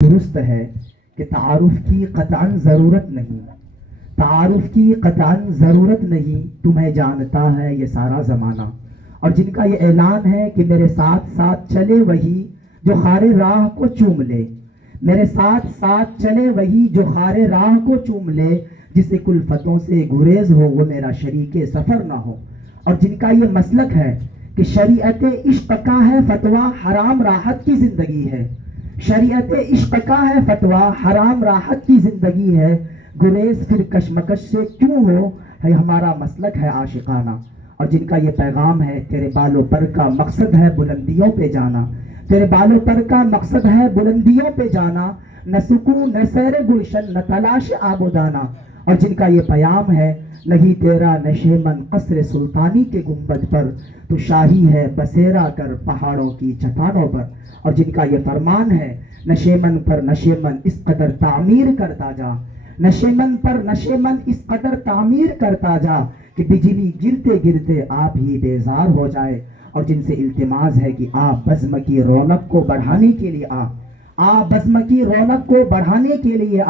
درست ہے کہ تعارف کی قطعاً ضرورت نہیں، تعارف کی قطعاً ضرورت نہیں، تمہیں جانتا ہے یہ سارا زمانہ، اور جن کا یہ اعلان ہے کہ میرے ساتھ ساتھ چلے وہی جو خار راہ کو چوم لے، میرے ساتھ ساتھ چلے وہی جو خار راہ کو چوم لے، جسے کلفتوں سے گریز ہو وہ میرا شریک سفر نہ ہو، اور جن کا یہ مسلک ہے کہ شریعت عشق کا ہے فتویٰ حرام راحت کی زندگی ہے، شریعت عشق کا ہے فتویٰ حرام راحت کی زندگی ہے، گریز پھر کشمکش سے کیوں ہو، ہے ہمارا مسلک ہے عاشقانہ، اور جن کا یہ پیغام ہے تیرے بالوں پر کا مقصد ہے بلندیوں پہ جانا، تیرے بالوں پر کا مقصد ہے بلندیوں پہ جانا، نہ سکون نہ سیر گلشن نہ تلاش آب و دانا، اور جن کا یہ پیام ہے نہیں تیرا نشیمن قصر سلطانی کے گنبد پر، تو شاہی ہے بسیرا کر پہاڑوں کی چٹانوں پر، اور جن کا یہ فرمان ہے نشیمن پر نشیمن اس قدر تعمیر کرتا جا، نشیمن پر نشیمن اس قدر تعمیر کرتا جا کہ بجلی گرتے گرتے آپ ہی بیزار ہو جائے، اور جن سے التماس ہے کہ آپ بزم کی رونق کو بڑھانے کے لیے آپ بزم کی رونق کو بڑھانے کے لیے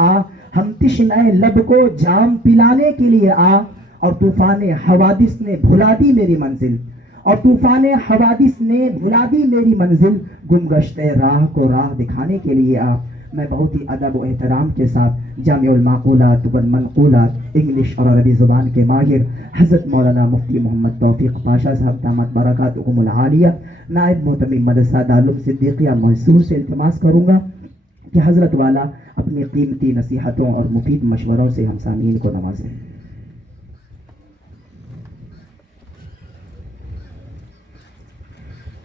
ہم تشنہ لب کو جام پلانے کے لیے اور طوفان حوادث نے بھلا دی میری منزل، اور طوفان حوادث نے بھلا دی میری منزل، گم گشتے راہ کو راہ دکھانے کے لیے میں بہت ہی ادب و احترام کے ساتھ جامع المعقولات والمنقولات انگلش اور عربی زبان کے ماہر حضرت مولانا مفتی محمد توفیق پاشا صاحب دامت برکاتہم العالیہ نائب محتمم مدرسہ دارالعلوم صدیقیہ میسور سے التماس کروں گا کہ حضرت والا اپنی قیمتی نصیحتوں اور مفید مشوروں سے ہم سامعین کو نوازیں۔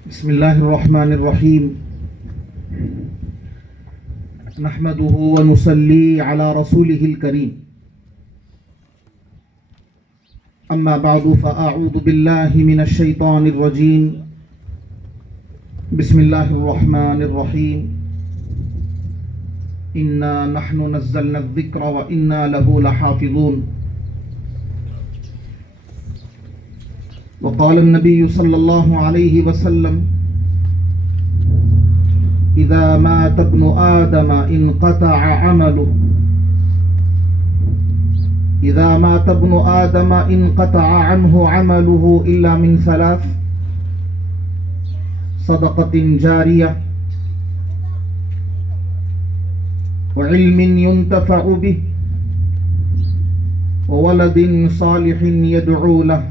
بسم اللہ الرحمن الرحیم، نحمده ونصلی علی رسولہ الکریم، اما بعد فاعوذ باللہ من الشیطان الرجیم، بسم اللہ الرحمن الرحیم، انا نحن نزلنا الذکر وانا له لحافظون، وقال النبي صلى الله عليه وسلم إذا مات ابن آدم انقطع عمله، إذا مات ابن آدم انقطع عنه عمله إلا من ثلاث: صدقة جارية، وعلم ينتفع به، وولد صالح يدعو له،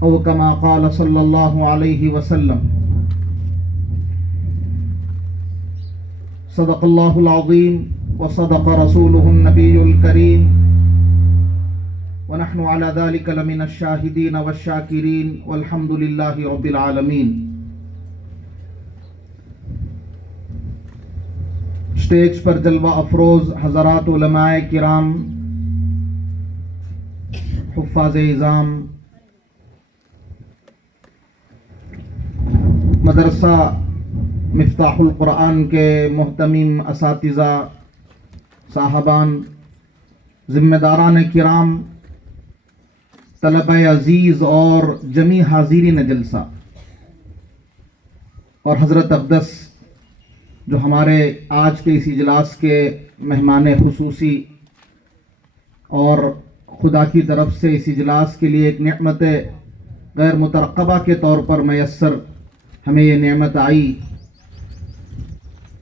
او کما قال صلی اللہ علیہ وسلم۔ صدق اللہ العظیم وصدق رسولہ النبی الکریم، ونحن على ذلك لمن الشاہدین والشاکرین والحمد للہ رب العالمین۔ اسٹیج پر جلوہ افروز حضرات علماء کرام، حفاظ اعظام، مدرسہ مفتاح القرآن کے محتمم اساتذہ، صاحبان، ذمہ داران کرام، طلبہ عزیز اور جمیع حاضرین جلسہ، اور حضرت اقدس جو ہمارے آج کے اس اجلاس کے مہمان خصوصی اور خدا کی طرف سے اس اجلاس کے لیے ایک نعمت غیر مترقبہ کے طور پر میسر ہمیں یہ نعمت آئی،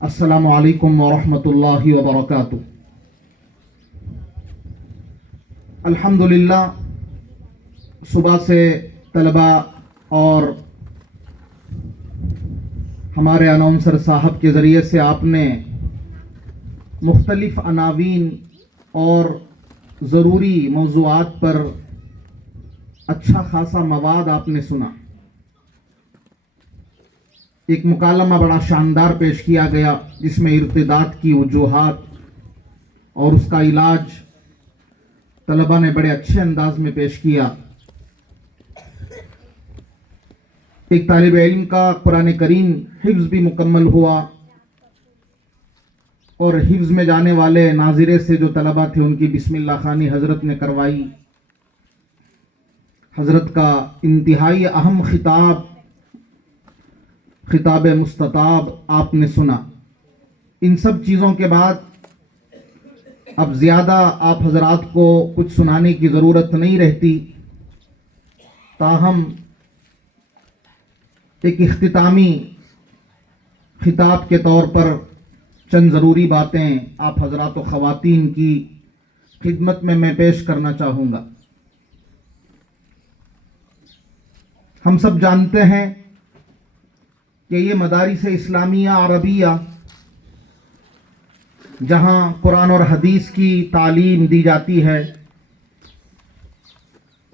السلام علیکم ورحمۃ اللہ وبرکاتہ۔ الحمدللہ صبح سے طلبہ اور ہمارے اناؤنسر صاحب کے ذریعے سے آپ نے مختلف عناوین اور ضروری موضوعات پر اچھا خاصا مواد آپ نے سنا۔ ایک مکالمہ بڑا شاندار پیش کیا گیا جس میں ارتداد کی وجوہات اور اس کا علاج طلبہ نے بڑے اچھے انداز میں پیش کیا۔ ایک طالب علم کا قرآن کریم حفظ بھی مکمل ہوا، اور حفظ میں جانے والے ناظرے سے جو طلبہ تھے ان کی بسم اللہ خوانی حضرت نے کروائی۔ حضرت کا انتہائی اہم خطاب مستطاب آپ نے سنا۔ ان سب چیزوں کے بعد اب زیادہ آپ حضرات کو کچھ سنانے کی ضرورت نہیں رہتی، تاہم ایک اختتامی خطاب کے طور پر چند ضروری باتیں آپ حضرات و خواتین کی خدمت میں پیش کرنا چاہوں گا۔ ہم سب جانتے ہیں کہ یہ مدارس اسلامیہ عربیہ جہاں قرآن اور حدیث کی تعلیم دی جاتی ہے،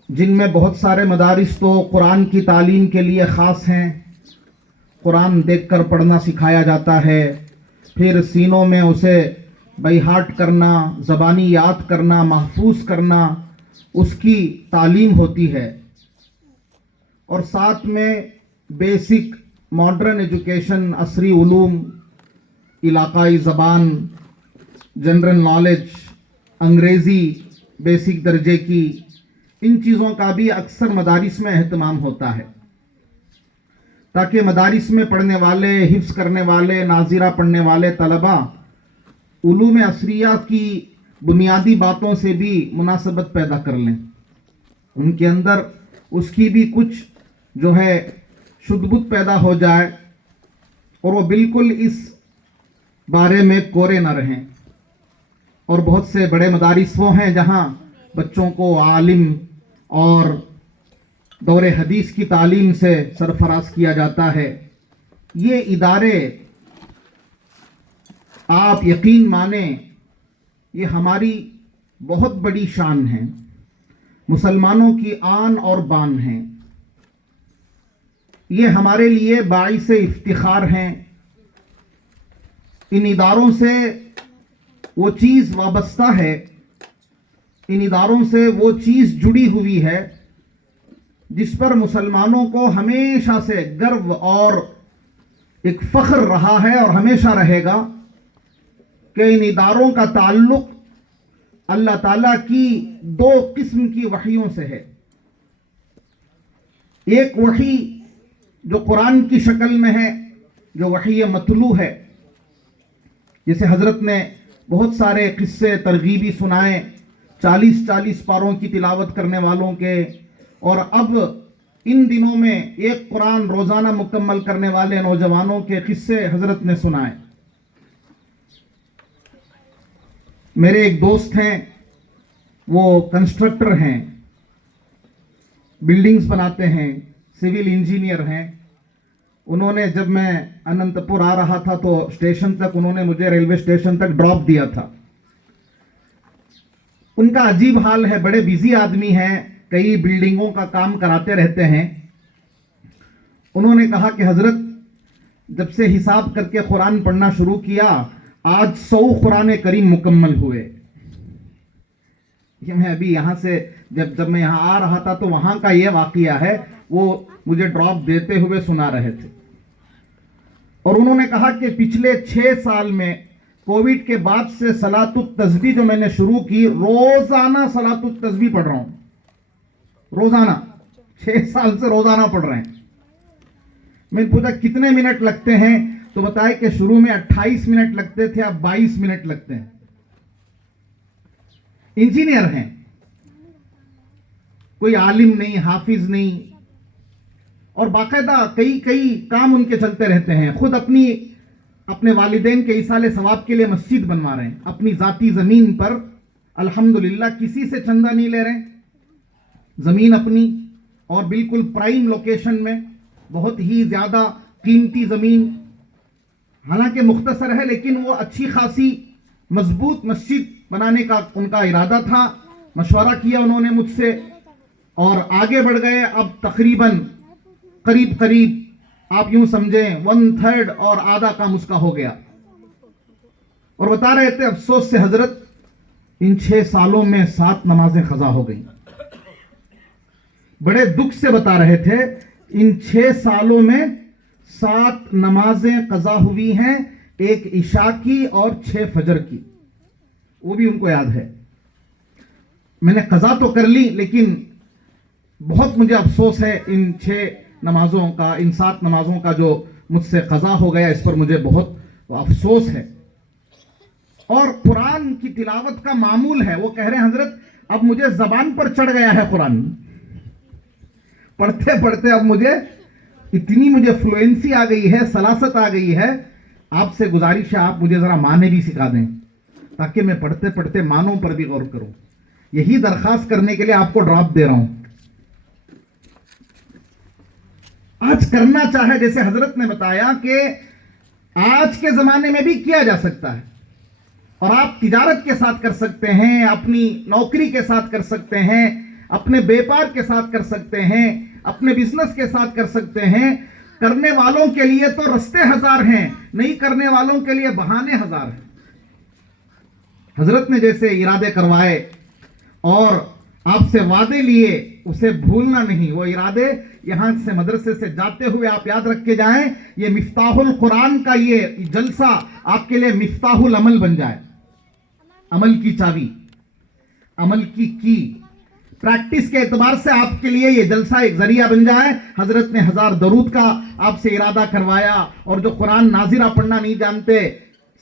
جن میں بہت سارے مدارس تو قرآن کی تعلیم کے لیے خاص ہیں، قرآن دیکھ کر پڑھنا سکھایا جاتا ہے، پھر سینوں میں اسے بائی ہارٹ کرنا، زبانی یاد کرنا، محفوظ کرنا، اس کی تعلیم ہوتی ہے، اور ساتھ میں بیسک ماڈرن ایجوکیشن، عصری علوم، علاقائی زبان، جنرل نالج، انگریزی بیسک درجے کی، ان چیزوں کا بھی اکثر مدارس میں اہتمام ہوتا ہے، تاکہ مدارس میں پڑھنے والے، حفظ کرنے والے، ناظرہ پڑھنے والے طلباء علوم عصریہ کی بنیادی باتوں سے بھی مناسبت پیدا کر لیں، ان کے اندر اس کی بھی کچھ جو ہے شدھ بت پیدا ہو جائے، اور وہ بالکل اس بارے میں کورے نہ رہیں۔ اور بہت سے بڑے مدارس وہ ہیں جہاں بچوں کو عالم اور دور حدیث کی تعلیم سے سرفراز کیا جاتا ہے۔ یہ ادارے آپ یقین مانیں، یہ ہماری بہت بڑی شان ہے، مسلمانوں کی آن اور بان ہیں، یہ ہمارے لیے باعث افتخار ہیں۔ ان اداروں سے وہ چیز وابستہ ہے، ان اداروں سے وہ چیز جڑی ہوئی ہے جس پر مسلمانوں کو ہمیشہ سے گرو اور ایک فخر رہا ہے اور ہمیشہ رہے گا کہ ان اداروں کا تعلق اللہ تعالیٰ کی دو قسم کی وحیوں سے ہے۔ ایک وحی جو قرآن کی شکل میں ہے، جو وحی متلو ہے، جسے حضرت نے بہت سارے قصے ترغیبی سنائے 40 پاروں کی تلاوت کرنے والوں کے، اور اب ان دنوں میں ایک قرآن روزانہ مکمل کرنے والے نوجوانوں کے قصے حضرت نے سنائے۔ میرے ایک دوست ہیں، وہ کنسٹرکٹر ہیں، بلڈنگز بناتے ہیں، سول انجینئر ہیں۔ انہوں نے جب میں اننت پور آ رہا تھا تو اسٹیشن تک انہوں نے مجھے ریلوے اسٹیشن تک ڈراپ دیا تھا۔ ان کا عجیب حال ہے، بڑے بیزی آدمی ہیں، کئی بلڈنگوں کا کام کراتے رہتے ہیں۔ انہوں نے کہا کہ حضرت جب سے حساب کر کے قرآن پڑھنا شروع کیا، آج 100 قرآن کریم مکمل ہوئے۔ یہ میں ابھی یہاں سے جب میں یہاں آ رہا تھا تو وہاں کا یہ واقعہ ہے، وہ مجھے ڈراپ دیتے ہوئے سنا رہے تھے۔ اور انہوں نے کہا کہ پچھلے 6 سال میں کووڈ کے بعد سے صلاۃ التسبیح جو میں نے شروع کی، روزانہ صلاۃ التسبیح پڑھ رہا ہوں، روزانہ 6 سال سے روزانہ پڑھ رہے ہیں۔ میں نے پوچھا کتنے منٹ لگتے ہیں، تو بتائے کہ شروع میں 28 منٹ لگتے تھے، اب 22 منٹ لگتے ہیں۔ انجینئر ہیں، کوئی عالم نہیں، حافظ نہیں، اور باقاعدہ کئی کام ان کے چلتے رہتے ہیں۔ خود اپنے والدین کے ایصال ثواب کے لیے مسجد بنوا رہے ہیں اپنی ذاتی زمین پر، الحمدللہ کسی سے چندہ نہیں لے رہے، زمین اپنی، اور بالکل پرائم لوکیشن میں، بہت ہی زیادہ قیمتی زمین، حالانکہ مختصر ہے لیکن وہ اچھی خاصی مضبوط مسجد بنانے کا ان کا ارادہ تھا۔ مشورہ کیا انہوں نے مجھ سے اور آگے بڑھ گئے۔ اب تقریباً قریب آپ یوں سمجھیں 1/3 اور آدھا کام اس کا ہو گیا، اور بتا رہے تھے افسوس سے حضرت ان 6 سالوں میں 7 نمازیں قضا ہو گئیں۔ بڑے دکھ سے بتا رہے تھے ان 6 سالوں میں 7 نمازیں قضا ہوئی ہیں، ایک عشاء کی اور 6 فجر کی، وہ بھی ان کو یاد ہے۔ میں نے قضا تو کر لی لیکن بہت مجھے افسوس ہے ان 6 نمازوں کا، ان 7 نمازوں کا جو مجھ سے قضا ہو گیا، اس پر مجھے بہت افسوس ہے۔ اور قرآن کی تلاوت کا معمول ہے. وہ کہہ رہے ہیں حضرت اب مجھے زبان پر چڑھ گیا ہے قرآن, پڑھتے پڑھتے اب اتنی مجھے فلوئنسی آ گئی ہے, سلاست آ گئی ہے. آپ سے گزارش ہے آپ مجھے ذرا معنی بھی سکھا دیں تاکہ میں پڑھتے پڑھتے معنوں پر بھی غور کروں. یہی درخواست کرنے کے لیے آپ کو ڈراپ دے رہا ہوں. آج کرنا چاہے جیسے حضرت نے بتایا کہ آج کے زمانے میں بھی کیا جا سکتا ہے, اور آپ تجارت کے ساتھ کر سکتے ہیں, اپنی نوکری کے ساتھ کر سکتے ہیں, اپنے بیپار کے ساتھ کر سکتے ہیں, اپنے بزنس کے ساتھ کر سکتے ہیں. کرنے والوں کے لیے تو رستے ہزار ہیں, نہیں کرنے والوں کے لیے بہانے ہزار ہیں. حضرت نے جیسے ارادے کروائے اور آپ سے وعدے لیے اسے بھولنا نہیں. وہ ارادے یہاں سے مدرسے سے جاتے ہوئے آپ یاد رکھ کے جائیں. یہ مفتاح القرآن کا یہ جلسہ آپ کے لیے مفتاح العمل بن جائے, عمل کی چابی, عمل کی پریکٹس کے اعتبار سے آپ کے لیے یہ جلسہ ایک ذریعہ بن جائے. حضرت نے 1000 درود کا آپ سے ارادہ کروایا, اور جو قرآن نازرہ پڑھنا نہیں جانتے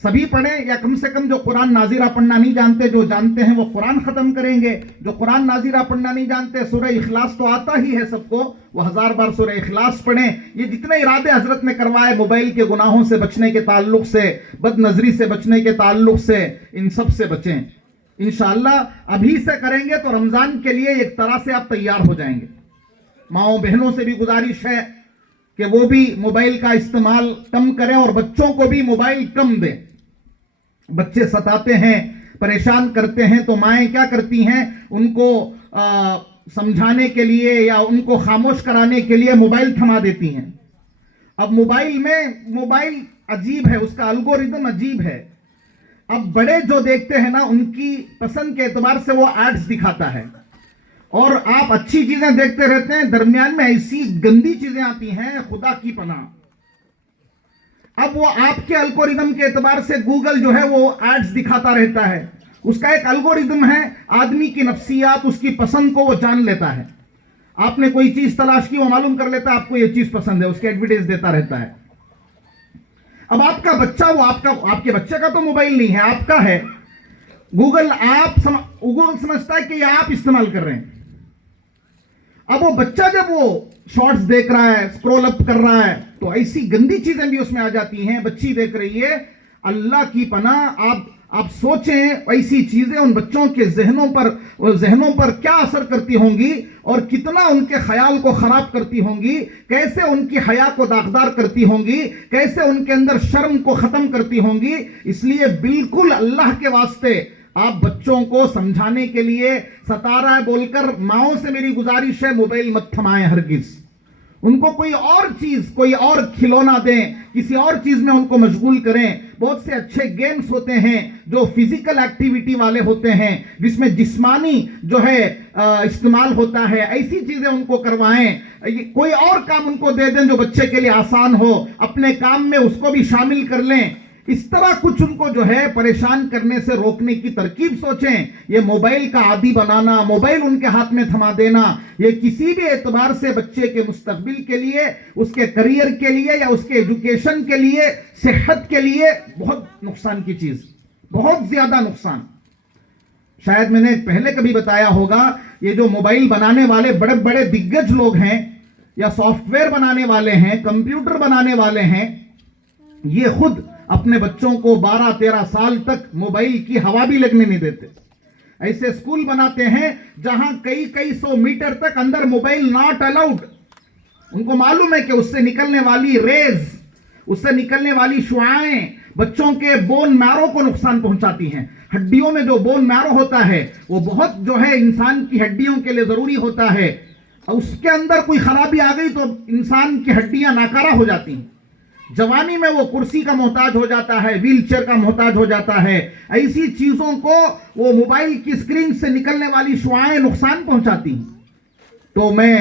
سبھی پڑھیں, یا کم سے کم جو قرآن نازرہ پڑھنا نہیں جانتے, جو جانتے ہیں وہ قرآن ختم کریں گے. جو قرآن نازرہ پڑھنا نہیں جانتے سورہ اخلاص تو آتا ہی ہے سب کو, وہ 1000 بار سورہ اخلاص پڑھیں. یہ جتنے ارادے حضرت نے کروائے موبائل کے گناہوں سے بچنے کے تعلق سے, بد نظری سے بچنے کے تعلق سے, ان سب سے بچیں. انشاءاللہ ابھی سے کریں گے تو رمضان کے لیے ایک طرح سے آپ تیار ہو جائیں گے. ماؤں بہنوں سے بھی گزارش ہے کہ وہ بھی موبائل کا استعمال کم کریں اور بچوں کو بھی موبائل کم دیں. بچے ستاتے ہیں, پریشان کرتے ہیں, تو مائیں کیا کرتی ہیں, ان کو سمجھانے کے لیے یا ان کو خاموش کرانے کے لیے موبائل تھما دیتی ہیں. اب موبائل عجیب ہے, اس کا الگوریدم عجیب ہے. اب بڑے جو دیکھتے ہیں نا ان کی پسند کے اعتبار سے وہ ایڈز دکھاتا ہے, اور آپ اچھی چیزیں دیکھتے رہتے ہیں, درمیان میں ایسی گندی چیزیں آتی ہیں خدا کی پناہ. اب وہ آپ کے الگوریدم کے اعتبار سے گوگل جو ہے وہ ایڈز دکھاتا رہتا ہے. اس کا ایک الگوریدم ہے, آدمی کی نفسیات, اس کی پسند کو وہ جان لیتا ہے. آپ نے کوئی چیز تلاش کی, وہ معلوم کر لیتا ہے آپ کو یہ چیز پسند ہے, اس کے ایڈورٹائز دیتا رہتا ہے. اب آپ کا بچہ, وہ آپ کے بچے کا تو موبائل نہیں ہے, آپ کا ہے. گوگل سمجھتا ہے کہ یہ آپ استعمال کر رہے ہیں. اب وہ بچہ جب وہ شارٹس دیکھ رہا ہے, اسکرول اپ کر رہا ہے, تو ایسی گندی چیزیں بھی اس میں آ جاتی ہیں. بچی دیکھ رہی ہے, اللہ کی پناہ. آپ سوچیں ایسی چیزیں ان بچوں کے ذہنوں پر کیا اثر کرتی ہوں گی, اور کتنا ان کے خیال کو خراب کرتی ہوں گی, کیسے ان کی حیا کو داغدار کرتی ہوں گی, کیسے ان کے اندر شرم کو ختم کرتی ہوں گی. اس لیے بالکل اللہ کے واسطے آپ بچوں کو سمجھانے کے لیے ستا رہا ہے بول کر ماؤں سے میری گزارش ہے, موبائل مت تھمائیں ہرگز. ان کو کوئی اور چیز, کوئی اور کھلونا دیں, کسی اور چیز میں ان کو مشغول کریں. بہت سے اچھے گیمز ہوتے ہیں جو فزیکل ایکٹیویٹی والے ہوتے ہیں, جس میں جسمانی جو ہے استعمال ہوتا ہے. ایسی چیزیں ان کو کروائیں. کوئی اور کام ان کو دے دیں جو بچے کے لیے آسان ہو, اپنے کام میں اس کو بھی شامل کر لیں. اس طرح کچھ ان کو جو ہے پریشان کرنے سے روکنے کی ترکیب سوچیں. یہ موبائل کا عادی بنانا, موبائل ان کے ہاتھ میں تھما دینا, یہ کسی بھی اعتبار سے بچے کے مستقبل کے لیے, اس کے کریئر کے لیے, یا اس کے ایجوکیشن کے لیے, صحت کے لیے بہت نقصان کی چیز, بہت زیادہ نقصان. شاید میں نے پہلے کبھی بتایا ہوگا, یہ جو موبائل بنانے والے بڑے بڑے دگگج لوگ ہیں, یا سافٹ ویئر بنانے والے ہیں, کمپیوٹر بنانے والے ہیں, یہ خود اپنے بچوں کو 12-13 سال تک موبائل کی ہوا بھی لگنے نہیں دیتے. ایسے اسکول بناتے ہیں جہاں کئی سو میٹر تک اندر موبائل ناٹ الاؤڈ. ان کو معلوم ہے کہ اس سے نکلنے والی ریز, اس سے نکلنے والی شعاعیں بچوں کے بون میرو کو نقصان پہنچاتی ہیں. ہڈیوں میں جو بون میرو ہوتا ہے وہ بہت جو ہے انسان کی ہڈیوں کے لیے ضروری ہوتا ہے. اس کے اندر کوئی خرابی آ گئی تو انسان کی ہڈیاں ناکارہ ہو جاتی ہیں. جوانی میں وہ کرسی کا محتاج ہو جاتا ہے, ویل چیئر کا محتاج ہو جاتا ہے. ایسی چیزوں کو وہ موبائل کی اسکرین سے نکلنے والی شعاعیں نقصان پہنچاتی ہیں. تو میں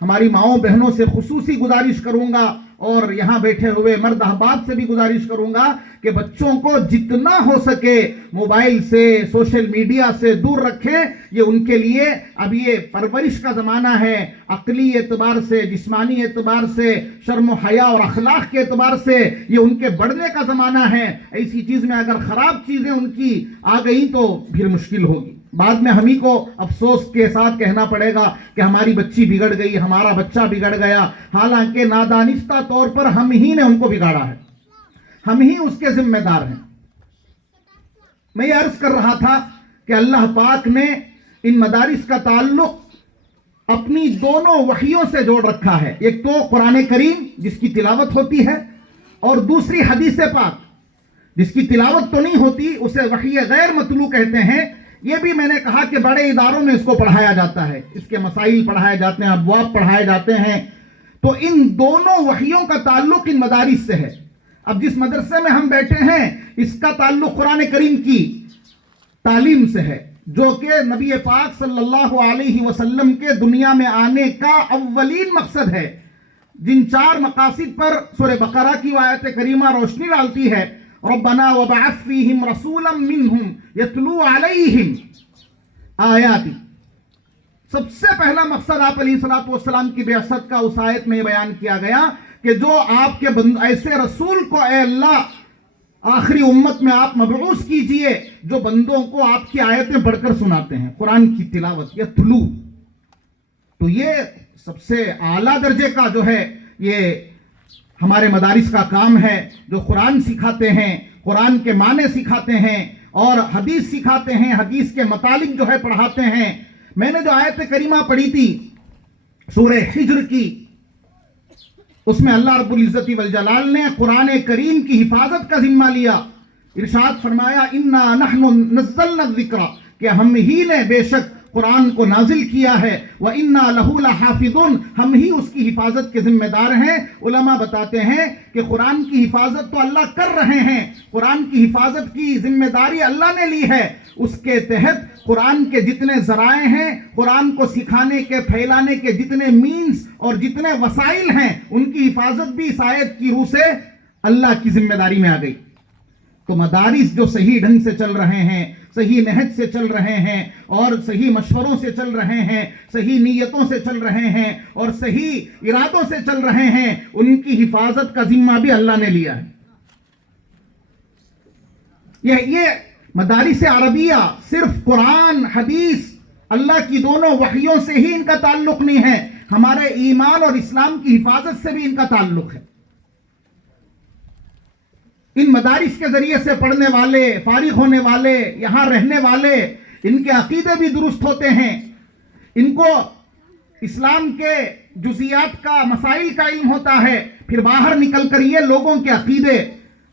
ہماری ماؤں بہنوں سے خصوصی گزارش کروں گا, اور یہاں بیٹھے ہوئے مرد احباب سے بھی گزارش کروں گا کہ بچوں کو جتنا ہو سکے موبائل سے سوشل میڈیا سے دور رکھیں. یہ ان کے لیے اب یہ پرورش کا زمانہ ہے، عقلی اعتبار سے، جسمانی اعتبار سے، شرم و حیا اور اخلاق کے اعتبار سے یہ ان کے بڑھنے کا زمانہ ہے. ایسی چیز میں اگر خراب چیزیں ان کی آ گئیں تو پھر مشکل ہوگی. بعد میں ہم ہی کو افسوس کے ساتھ کہنا پڑے گا کہ ہماری بچی بگڑ گئی، ہمارا بچہ بگڑ گیا، حالانکہ نادانستہ طور پر ہم ہی نے ان کو بگاڑا ہے، ہم ہی اس کے ذمہ دار ہیں. میں یہ عرض کر رہا تھا کہ اللہ پاک نے ان مدارس کا تعلق اپنی دونوں وحیوں سے جوڑ رکھا ہے. ایک تو قرآن کریم جس کی تلاوت ہوتی ہے، اور دوسری حدیث پاک جس کی تلاوت تو نہیں ہوتی، اسے وحی غیر مطلوع کہتے ہیں. یہ بھی میں نے کہا کہ بڑے اداروں میں اس کو پڑھایا جاتا ہے، اس کے مسائل پڑھائے جاتے ہیں، ابواب پڑھائے جاتے ہیں. تو ان دونوں وحیوں کا تعلق ان مدارس سے ہے. اب جس مدرسے میں ہم بیٹھے ہیں اس کا تعلق قرآن کریم کی تعلیم سے ہے، جو کہ نبی پاک صلی اللہ علیہ وسلم کے دنیا میں آنے کا اولین مقصد ہے. جن 4 مقاصد پر سورہ بقرہ کی آیت کریمہ روشنی ڈالتی ہے، ربنا وبعث فیہم رسولا منہم یتلو علیہم آیاتی. سب سے پہلا مقصد آپ علیہ السلام کی بعثت کا اس آیت میں بیان کیا گیا کہ جو آپ کے ایسے رسول کو اے اللہ آخری امت میں آپ مبعوث کیجئے جو بندوں کو آپ کی آیتیں پڑھ کر سناتے ہیں، قرآن کی تلاوت یتلو. تو یہ سب سے اعلیٰ درجے کا جو ہے یہ ہمارے مدارس کا کام ہے، جو قرآن سکھاتے ہیں، قرآن کے معنی سکھاتے ہیں اور حدیث سکھاتے ہیں، حدیث کے مطالب جو ہے پڑھاتے ہیں. میں نے جو آیت کریمہ پڑھی تھی سورہ حجر کی، اس میں اللہ رب العزت والجلال نے قرآن کریم کی حفاظت کا ذمہ لیا. ارشاد فرمایا اِنَّا نَحْنُ نَزَّلْنَا الذِّكْرَ، کہ ہم ہی نے بے شک قرآن کو نازل کیا ہے، وَإِنَّا لَهُ لَحَافِظُونَ، ہم ہی اس کی حفاظت کے ذمہ دار ہیں. علماء بتاتے ہیں کہ قرآن کی حفاظت تو اللہ کر رہے ہیں، قرآن کی حفاظت کی ذمہ داری اللہ نے لی ہے. اس کے تحت قرآن کے جتنے ذرائع ہیں، قرآن کو سکھانے کے پھیلانے کے جتنے مینز اور جتنے وسائل ہیں، ان کی حفاظت بھی اس آیت کی روح سے اللہ کی ذمہ داری میں آ گئی. تو مدارس جو صحیح ڈھنگ سے چل رہے ہیں، صحیح نہج سے چل رہے ہیں اور صحیح مشوروں سے چل رہے ہیں، صحیح نیتوں سے چل رہے ہیں اور صحیح ارادوں سے چل رہے ہیں، ان کی حفاظت کا ذمہ بھی اللہ نے لیا ہے. یہ مدارس عربیہ صرف قرآن حدیث اللہ کی دونوں وحیوں سے ہی ان کا تعلق نہیں ہے، ہمارے ایمان اور اسلام کی حفاظت سے بھی ان کا تعلق ہے. ان مدارس کے ذریعے سے پڑھنے والے، فارغ ہونے والے، یہاں رہنے والے، ان کے عقیدے بھی درست ہوتے ہیں، ان کو اسلام کے جزیات کا مسائل کا علم ہوتا ہے. پھر باہر نکل کر یہ لوگوں کے عقیدے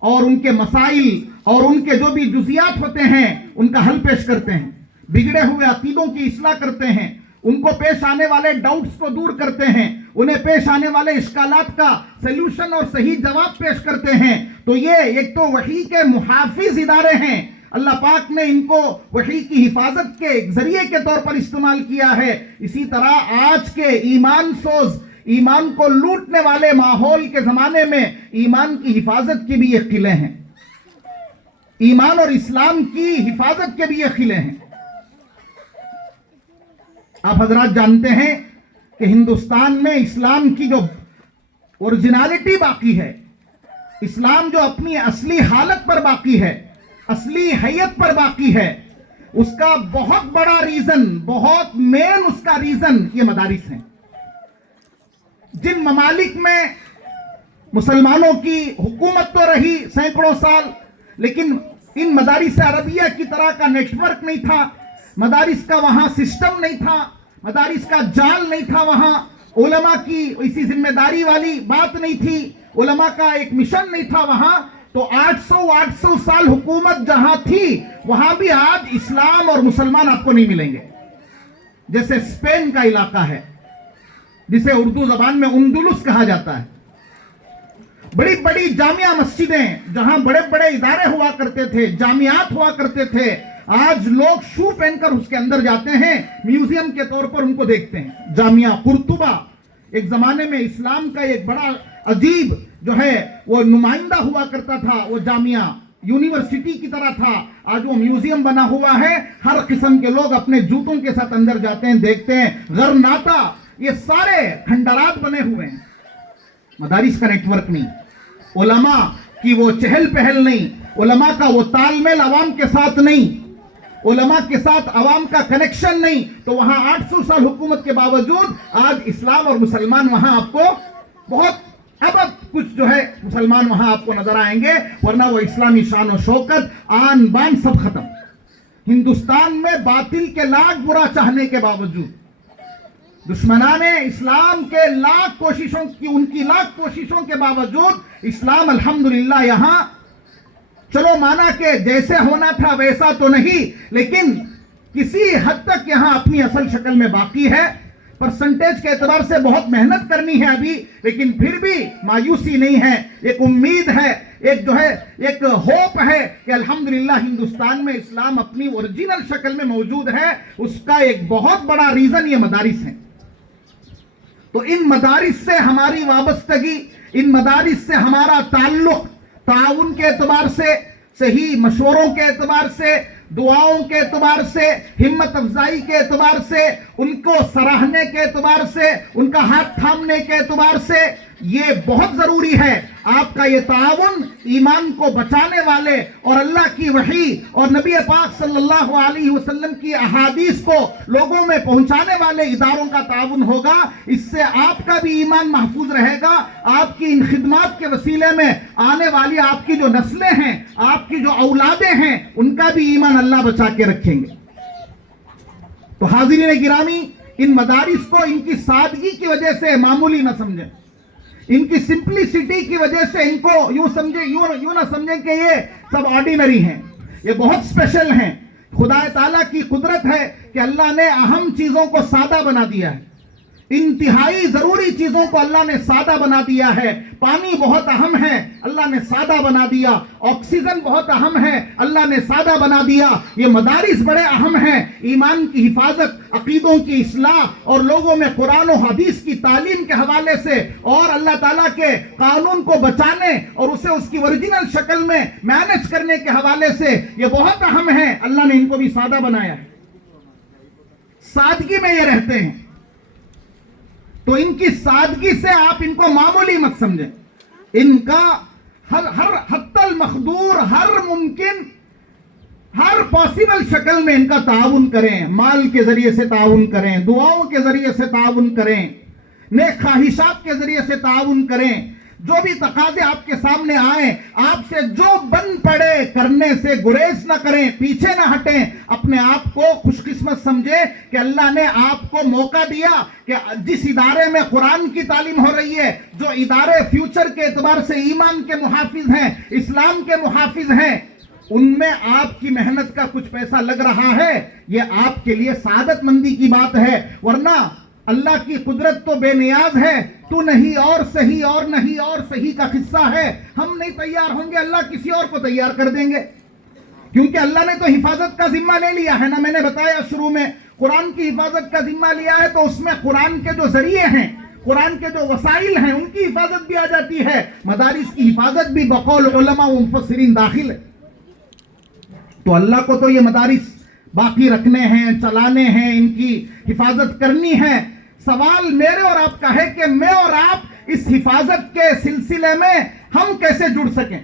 اور ان کے مسائل اور ان کے جو بھی جزیات ہوتے ہیں ان کا حل پیش کرتے ہیں، بگڑے ہوئے عقیدوں کی اصلاح کرتے ہیں، ان کو پیش آنے والے ڈاؤٹس کو دور کرتے ہیں، انہیں پیش آنے والے اشکالات کا سلوشن اور صحیح جواب پیش کرتے ہیں. تو یہ ایک تو وحی کے محافظ ادارے ہیں، اللہ پاک نے ان کو وحی کی حفاظت کے ذریعے کے طور پر استعمال کیا ہے. اسی طرح آج کے ایمان سوز، ایمان کو لوٹنے والے ماحول کے زمانے میں ایمان کی حفاظت کے بھی یہ قلعے ہیں، ایمان اور اسلام کی حفاظت کے بھی یہ قلعے ہیں. آپ حضرات جانتے ہیں کہ ہندوستان میں اسلام کی جو اوریجنالٹی باقی ہے، اسلام جو اپنی اصلی حالت پر باقی ہے، اصلی حیت پر باقی ہے، اس کا بہت بڑا ریزن، بہت مین اس کا ریزن یہ مدارس ہیں. جن ممالک میں مسلمانوں کی حکومت تو رہی سینکڑوں سال، لیکن ان مدارس عربیہ کی طرح کا نیٹ ورک نہیں تھا، مدارس کا وہاں سسٹم نہیں تھا، مدارس کا جال نہیں تھا، وہاں علماء کی اسی ذمہ داری والی بات نہیں تھی، علماء کا ایک مشن نہیں تھا وہاں. تو 800 سال حکومت جہاں تھی وہاں بھی آج اسلام اور مسلمان آپ کو نہیں ملیں گے. جیسے اسپین کا علاقہ ہے جسے اردو زبان میں اندلس کہا جاتا ہے، بڑی بڑی جامعہ مسجدیں جہاں بڑے بڑے ادارے ہوا کرتے تھے، جامعات ہوا کرتے تھے، آج لوگ شو پہن کر اس کے اندر جاتے ہیں، میوزیم کے طور پر ان کو دیکھتے ہیں. جامعہ قرطبہ ایک زمانے میں اسلام کا ایک بڑا عجیب جو ہے وہ نمائندہ ہوا کرتا تھا، وہ جامعہ یونیورسٹی کی طرح تھا، آج وہ میوزیم بنا ہوا ہے، ہر قسم کے لوگ اپنے جوتوں کے ساتھ اندر جاتے ہیں، دیکھتے ہیں، غرناطہ، یہ سارے کھنڈرات بنے ہوئے ہیں۔ مدارس کا نیٹ ورک نہیں، علماء کی وہ چہل پہل نہیں، علماء کا وہ تال میل عوام کے ساتھ نہیں، علماء کے ساتھ عوام کا کنیکشن نہیں، تو وہاں 800 سال حکومت کے باوجود آج اسلام اور مسلمان وہاں آپ کو بہت ابد کچھ جو ہے مسلمان وہاں آپ کو نظر آئیں گے، ورنہ وہ اسلامی شان و شوکت آن بان سب ختم۔ ہندوستان میں باطل کے لاکھ برا چاہنے کے باوجود، دشمنان اسلام کے لاکھ کوششوں کی، ان کی لاکھ کوششوں کے باوجود اسلام الحمدللہ یہاں چلو مانا کہ جیسے ہونا تھا ویسا تو نہیں، لیکن کسی حد تک یہاں اپنی اصل شکل میں باقی ہے۔ پرسنٹیج کے اعتبار سے بہت محنت کرنی ہے ابھی، لیکن پھر بھی مایوسی نہیں ہے، ایک امید ہے، ایک جو ہے ایک ہوپ ہے کہ الحمدللہ ہندوستان میں اسلام اپنی اوریجنل شکل میں موجود ہے۔ اس کا ایک بہت بڑا ریزن یہ مدارس ہیں۔ تو ان مدارس سے ہماری وابستگی، ان مدارس سے ہمارا تعلق، تعاون کے اعتبار سے، صحیح مشوروں کے اعتبار سے، دعاؤں کے اعتبار سے، ہمت افزائی کے اعتبار سے، ان کو سراہنے کے اعتبار سے، ان کا ہاتھ تھامنے کے اعتبار سے یہ بہت ضروری ہے۔ آپ کا یہ تعاون ایمان کو بچانے والے اور اللہ کی وحی اور نبی پاک صلی اللہ علیہ وسلم کی احادیث کو لوگوں میں پہنچانے والے اداروں کا تعاون ہوگا۔ اس سے آپ کا بھی ایمان محفوظ رہے گا، آپ کی ان خدمات کے وسیلے میں آنے والی آپ کی جو نسلیں ہیں، آپ کی جو اولادیں ہیں، ان کا بھی ایمان اللہ بچا کے رکھیں گے۔ تو حاضرین گرامی، ان مدارس کو ان کی سادگی کی وجہ سے معمولی نہ سمجھیں، ان کی سمپلیسٹی کی وجہ سے ان کو یوں نہ سمجھیں کہ یہ سب آرڈینری ہیں، یہ بہت سپیشل ہیں۔ خدا تعالیٰ کی قدرت ہے کہ اللہ نے اہم چیزوں کو سادہ بنا دیا ہے، انتہائی ضروری چیزوں کو اللہ نے سادہ بنا دیا ہے۔ پانی بہت اہم ہے، اللہ نے سادہ بنا دیا۔ آکسیجن بہت اہم ہے، اللہ نے سادہ بنا دیا۔ یہ مدارس بڑے اہم ہیں، ایمان کی حفاظت، عقیدوں کی اصلاح اور لوگوں میں قرآن و حدیث کی تعلیم کے حوالے سے اور اللہ تعالیٰ کے قانون کو بچانے اور اسے اس کی اوریجنل شکل میں مینج کرنے کے حوالے سے یہ بہت اہم ہے۔ اللہ نے ان کو بھی سادہ بنایا ہے، سادگی میں یہ رہتے ہیں۔ تو ان کی سادگی سے آپ ان کو معمولی مت سمجھیں، ان کا ہر حتی المقدور، ہر ممکن، ہر پاسبل شکل میں ان کا تعاون کریں، مال کے ذریعے سے تعاون کریں، دعاؤں کے ذریعے سے تعاون کریں، نیک خواہشات کے ذریعے سے تعاون کریں۔ جو بھی تقاضے آپ کے سامنے آئیں، آپ سے جو بن پڑے کرنے سے گریز نہ کریں، پیچھے نہ ہٹیں، اپنے آپ کو خوش قسمت سمجھیں کہ اللہ نے آپ کو موقع دیا کہ جس ادارے میں قرآن کی تعلیم ہو رہی ہے، جو ادارے فیوچر کے اعتبار سے ایمان کے محافظ ہیں، اسلام کے محافظ ہیں، ان میں آپ کی محنت کا کچھ پیسہ لگ رہا ہے، یہ آپ کے لیے سعادت مندی کی بات ہے۔ ورنہ اللہ کی قدرت تو بے نیاز ہے، تو نہیں اور صحیح اور نہیں اور صحیح کا قصہ ہے۔ ہم نہیں تیار ہوں گے، اللہ کسی اور کو تیار کر دیں گے، کیونکہ اللہ نے تو حفاظت کا ذمہ لے لیا ہے نا۔ میں نے بتایا شروع میں، قرآن کی حفاظت کا ذمہ لیا ہے تو اس میں قرآن کے جو ذریعے ہیں، قرآن کے جو وسائل ہیں، ان کی حفاظت بھی آ جاتی ہے۔ مدارس کی حفاظت بھی بقول علماء و مفسرین داخل ہے۔ تو اللہ کو تو یہ مدارس باقی رکھنے ہیں، چلانے ہیں، ان کی حفاظت کرنی ہے۔ سوال میرے اور آپ کا ہے کہ میں اور آپ اس حفاظت کے سلسلے میں ہم کیسے جڑ سکیں،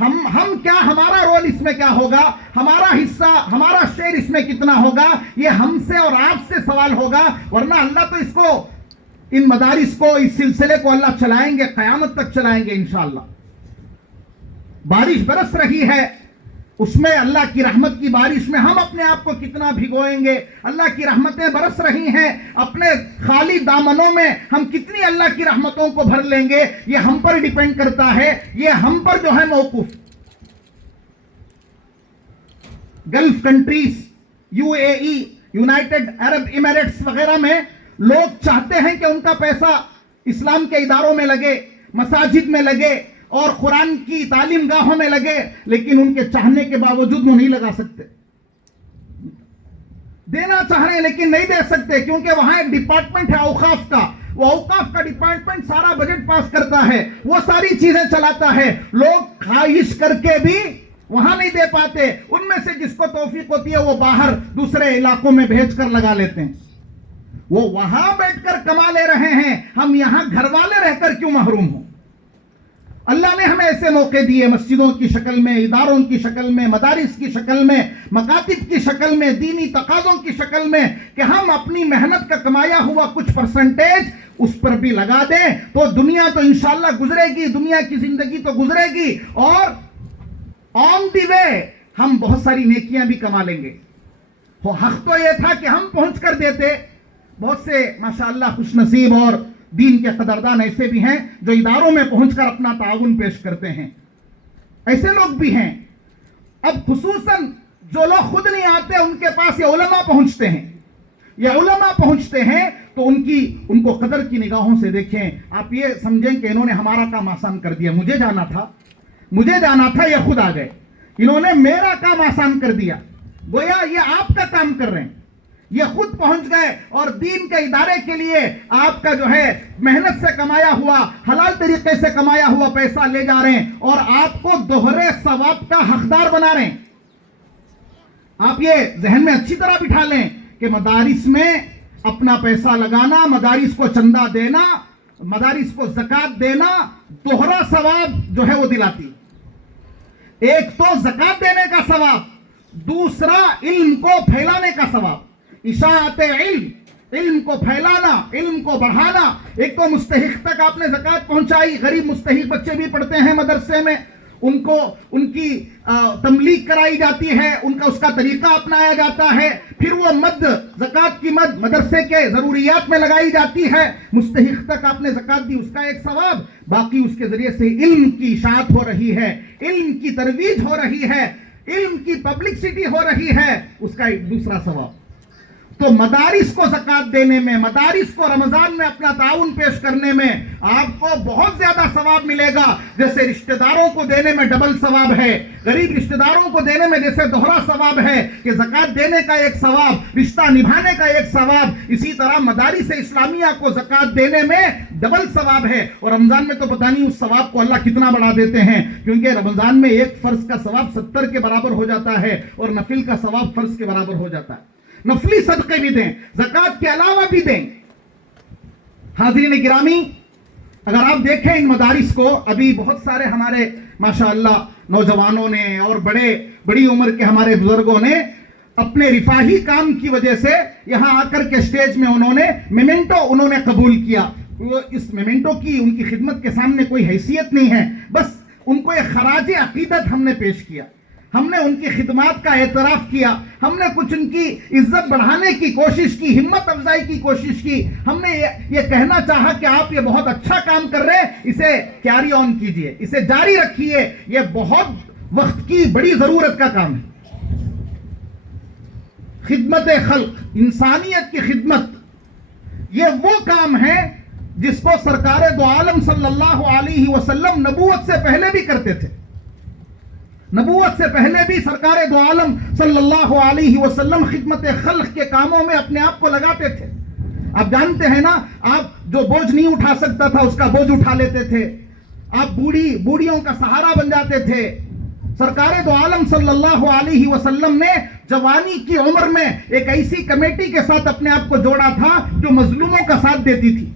ہم کیا، ہمارا رول اس میں کیا ہوگا، ہمارا حصہ، ہمارا شیئر اس میں کتنا ہوگا، یہ ہم سے اور آپ سے سوال ہوگا۔ ورنہ اللہ تو اس کو، ان مدارس کو، اس سلسلے کو اللہ چلائیں گے، قیامت تک چلائیں گے انشاءاللہ۔ بارش برس رہی ہے، اس میں اللہ کی رحمت کی بارش میں ہم اپنے آپ کو کتنا بھگوئیں گے، اللہ کی رحمتیں برس رہی ہیں، اپنے خالی دامنوں میں ہم کتنی اللہ کی رحمتوں کو بھر لیں گے، یہ ہم پر ڈیپینڈ کرتا ہے، یہ ہم پر جو ہے موقوف۔ گلف کنٹریز، UAE، یونائٹڈ عرب ایمریٹس وغیرہ میں لوگ چاہتے ہیں کہ ان کا پیسہ اسلام کے اداروں میں لگے، مساجد میں لگے اور قرآن کی تعلیم گاہوں میں لگے، لیکن ان کے چاہنے کے باوجود وہ نہیں لگا سکتے۔ دینا چاہ رہے ہیں لیکن نہیں دے سکتے کیونکہ وہاں ایک ڈپارٹمنٹ ہے اوقاف کا. وہ اوقاف کا ڈپارٹمنٹ سارا بجٹ پاس کرتا ہے, وہ ساری چیزیں چلاتا ہے. لوگ خواہش کر کے بھی وہاں نہیں دے پاتے. ان میں سے جس کو توفیق ہوتی ہے وہ باہر دوسرے علاقوں میں بھیج کر لگا لیتے ہیں. وہ وہاں بیٹھ کر کما لے رہے ہیں, ہم یہاں گھر والے رہ کر کیوں محروم ہوں؟ اللہ نے ہمیں ایسے موقع دیے مسجدوں کی شکل میں, اداروں کی شکل میں, مدارس کی شکل میں, مکاتب کی شکل میں, دینی تقاضوں کی شکل میں, کہ ہم اپنی محنت کا کمایا ہوا کچھ پرسنٹیج اس پر بھی لگا دیں تو دنیا تو انشاءاللہ گزرے گی, دنیا کی زندگی تو گزرے گی, اور آن دی وے ہم بہت ساری نیکیاں بھی کما لیں گے. وہ حق تو یہ تھا کہ ہم پہنچ کر دیتے. بہت سے ماشاءاللہ خوش نصیب اور دین کے قدردان ایسے بھی ہیں جو اداروں میں پہنچ کر اپنا تعاون پیش کرتے ہیں, ایسے لوگ بھی ہیں. اب خصوصاً جو لوگ خود نہیں آتے ان کے پاس یہ علماء پہنچتے ہیں. یہ علماء پہنچتے ہیں تو ان کو قدر کی نگاہوں سے دیکھیں. آپ یہ سمجھیں کہ انہوں نے ہمارا کام آسان کر دیا. مجھے جانا تھا یہ خود آ گئے. انہوں نے میرا کام آسان کر دیا. گویا یہ آپ کا کام کر رہے ہیں, یہ خود پہنچ گئے اور دین کے ادارے کے لیے آپ کا جو ہے محنت سے کمایا ہوا, حلال طریقے سے کمایا ہوا پیسہ لے جا رہے ہیں اور آپ کو دوہرے ثواب کا حقدار بنا رہے ہیں. آپ یہ ذہن میں اچھی طرح بٹھا لیں کہ مدارس میں اپنا پیسہ لگانا, مدارس کو چندہ دینا, مدارس کو زکوٰۃ دینا دوہرا ثواب جو ہے وہ دلاتی. ایک تو زکوٰۃ دینے کا ثواب, دوسرا علم کو پھیلانے کا ثواب. اشاعت علم کو پھیلانا, علم کو بڑھانا. ایک تو مستحق تک آپ نے زکوٰۃ پہنچائی, غریب مستحق بچے بھی پڑھتے ہیں مدرسے میں, ان کی تملیغ کرائی جاتی ہے, اس کا طریقہ اپنایا جاتا ہے. پھر وہ زکوٰۃ کی مدرسے کے ضروریات میں لگائی جاتی ہے. مستحق تک آپ نے زکوٰۃ دی, اس کا ایک ثواب. باقی اس کے ذریعے سے علم کی اشاعت ہو رہی ہے, علم کی ترویج ہو رہی ہے, علم کی پبلکسٹی ہو رہی ہے, اس کا ایک دوسرا ثواب. تو مدارس کو زکوٰۃ دینے میں, مدارس کو رمضان میں اپنا تعاون پیش کرنے میں آپ کو بہت زیادہ ثواب ملے گا. جیسے رشتہ داروں کو دینے میں ڈبل ثواب ہے, غریب رشتہ داروں کو دینے میں جیسے دوہرا ثواب ہے کہ زکوٰۃ دینے کا ایک ثواب, رشتہ نبھانے کا ایک ثواب, اسی طرح مدارس اسلامیہ کو زکوٰۃ دینے میں ڈبل ثواب ہے. اور رمضان میں تو پتہ نہیں اس ثواب کو اللہ کتنا بڑھا دیتے ہیں, کیونکہ رمضان میں ایک فرض کا ثواب 70 کے برابر ہو جاتا ہے اور نفل کا ثواب فرض کے برابر ہو جاتا ہے. نفلی صدقے بھی دیں, زکوٰۃ کے علاوہ بھی دیں. حاضرین گرامی, اگر آپ دیکھیں ان مدارس کو, ابھی بہت سارے ہمارے ماشاءاللہ نوجوانوں نے اور بڑی عمر کے ہمارے بزرگوں نے اپنے رفاہی کام کی وجہ سے یہاں آ کر کے سٹیج میں انہوں نے میمنٹو قبول کیا. اس میمنٹو کی ان کی خدمت کے سامنے کوئی حیثیت نہیں ہے, بس ان کو ایک خراج عقیدت ہم نے پیش کیا. ہم نے ان کی خدمات کا اعتراف کیا, ہم نے کچھ ان کی عزت بڑھانے کی کوشش کی, ہمت افزائی کی کوشش کی. ہم نے یہ کہنا چاہا کہ آپ یہ بہت اچھا کام کر رہے ہیں, اسے کیری آن کیجئے, اسے جاری رکھیے, یہ بہت وقت کی بڑی ضرورت کا کام ہے. خدمت خلق, انسانیت کی خدمت, یہ وہ کام ہے جس کو سرکار دو عالم صلی اللہ علیہ وسلم نبوت سے پہلے بھی کرتے تھے. نبوت سے پہلے بھی سرکار دو عالم صلی اللہ علیہ وسلم خدمت خلق کے کاموں میں اپنے آپ کو لگاتے تھے. آپ جانتے ہیں نا, آپ جو بوجھ نہیں اٹھا سکتا تھا اس کا بوجھ اٹھا لیتے تھے, آپ بوڑھیوں کا سہارا بن جاتے تھے. سرکار دو عالم صلی اللہ علیہ وسلم نے جوانی کی عمر میں ایک ایسی کمیٹی کے ساتھ اپنے آپ کو جوڑا تھا جو مظلوموں کا ساتھ دیتی تھی.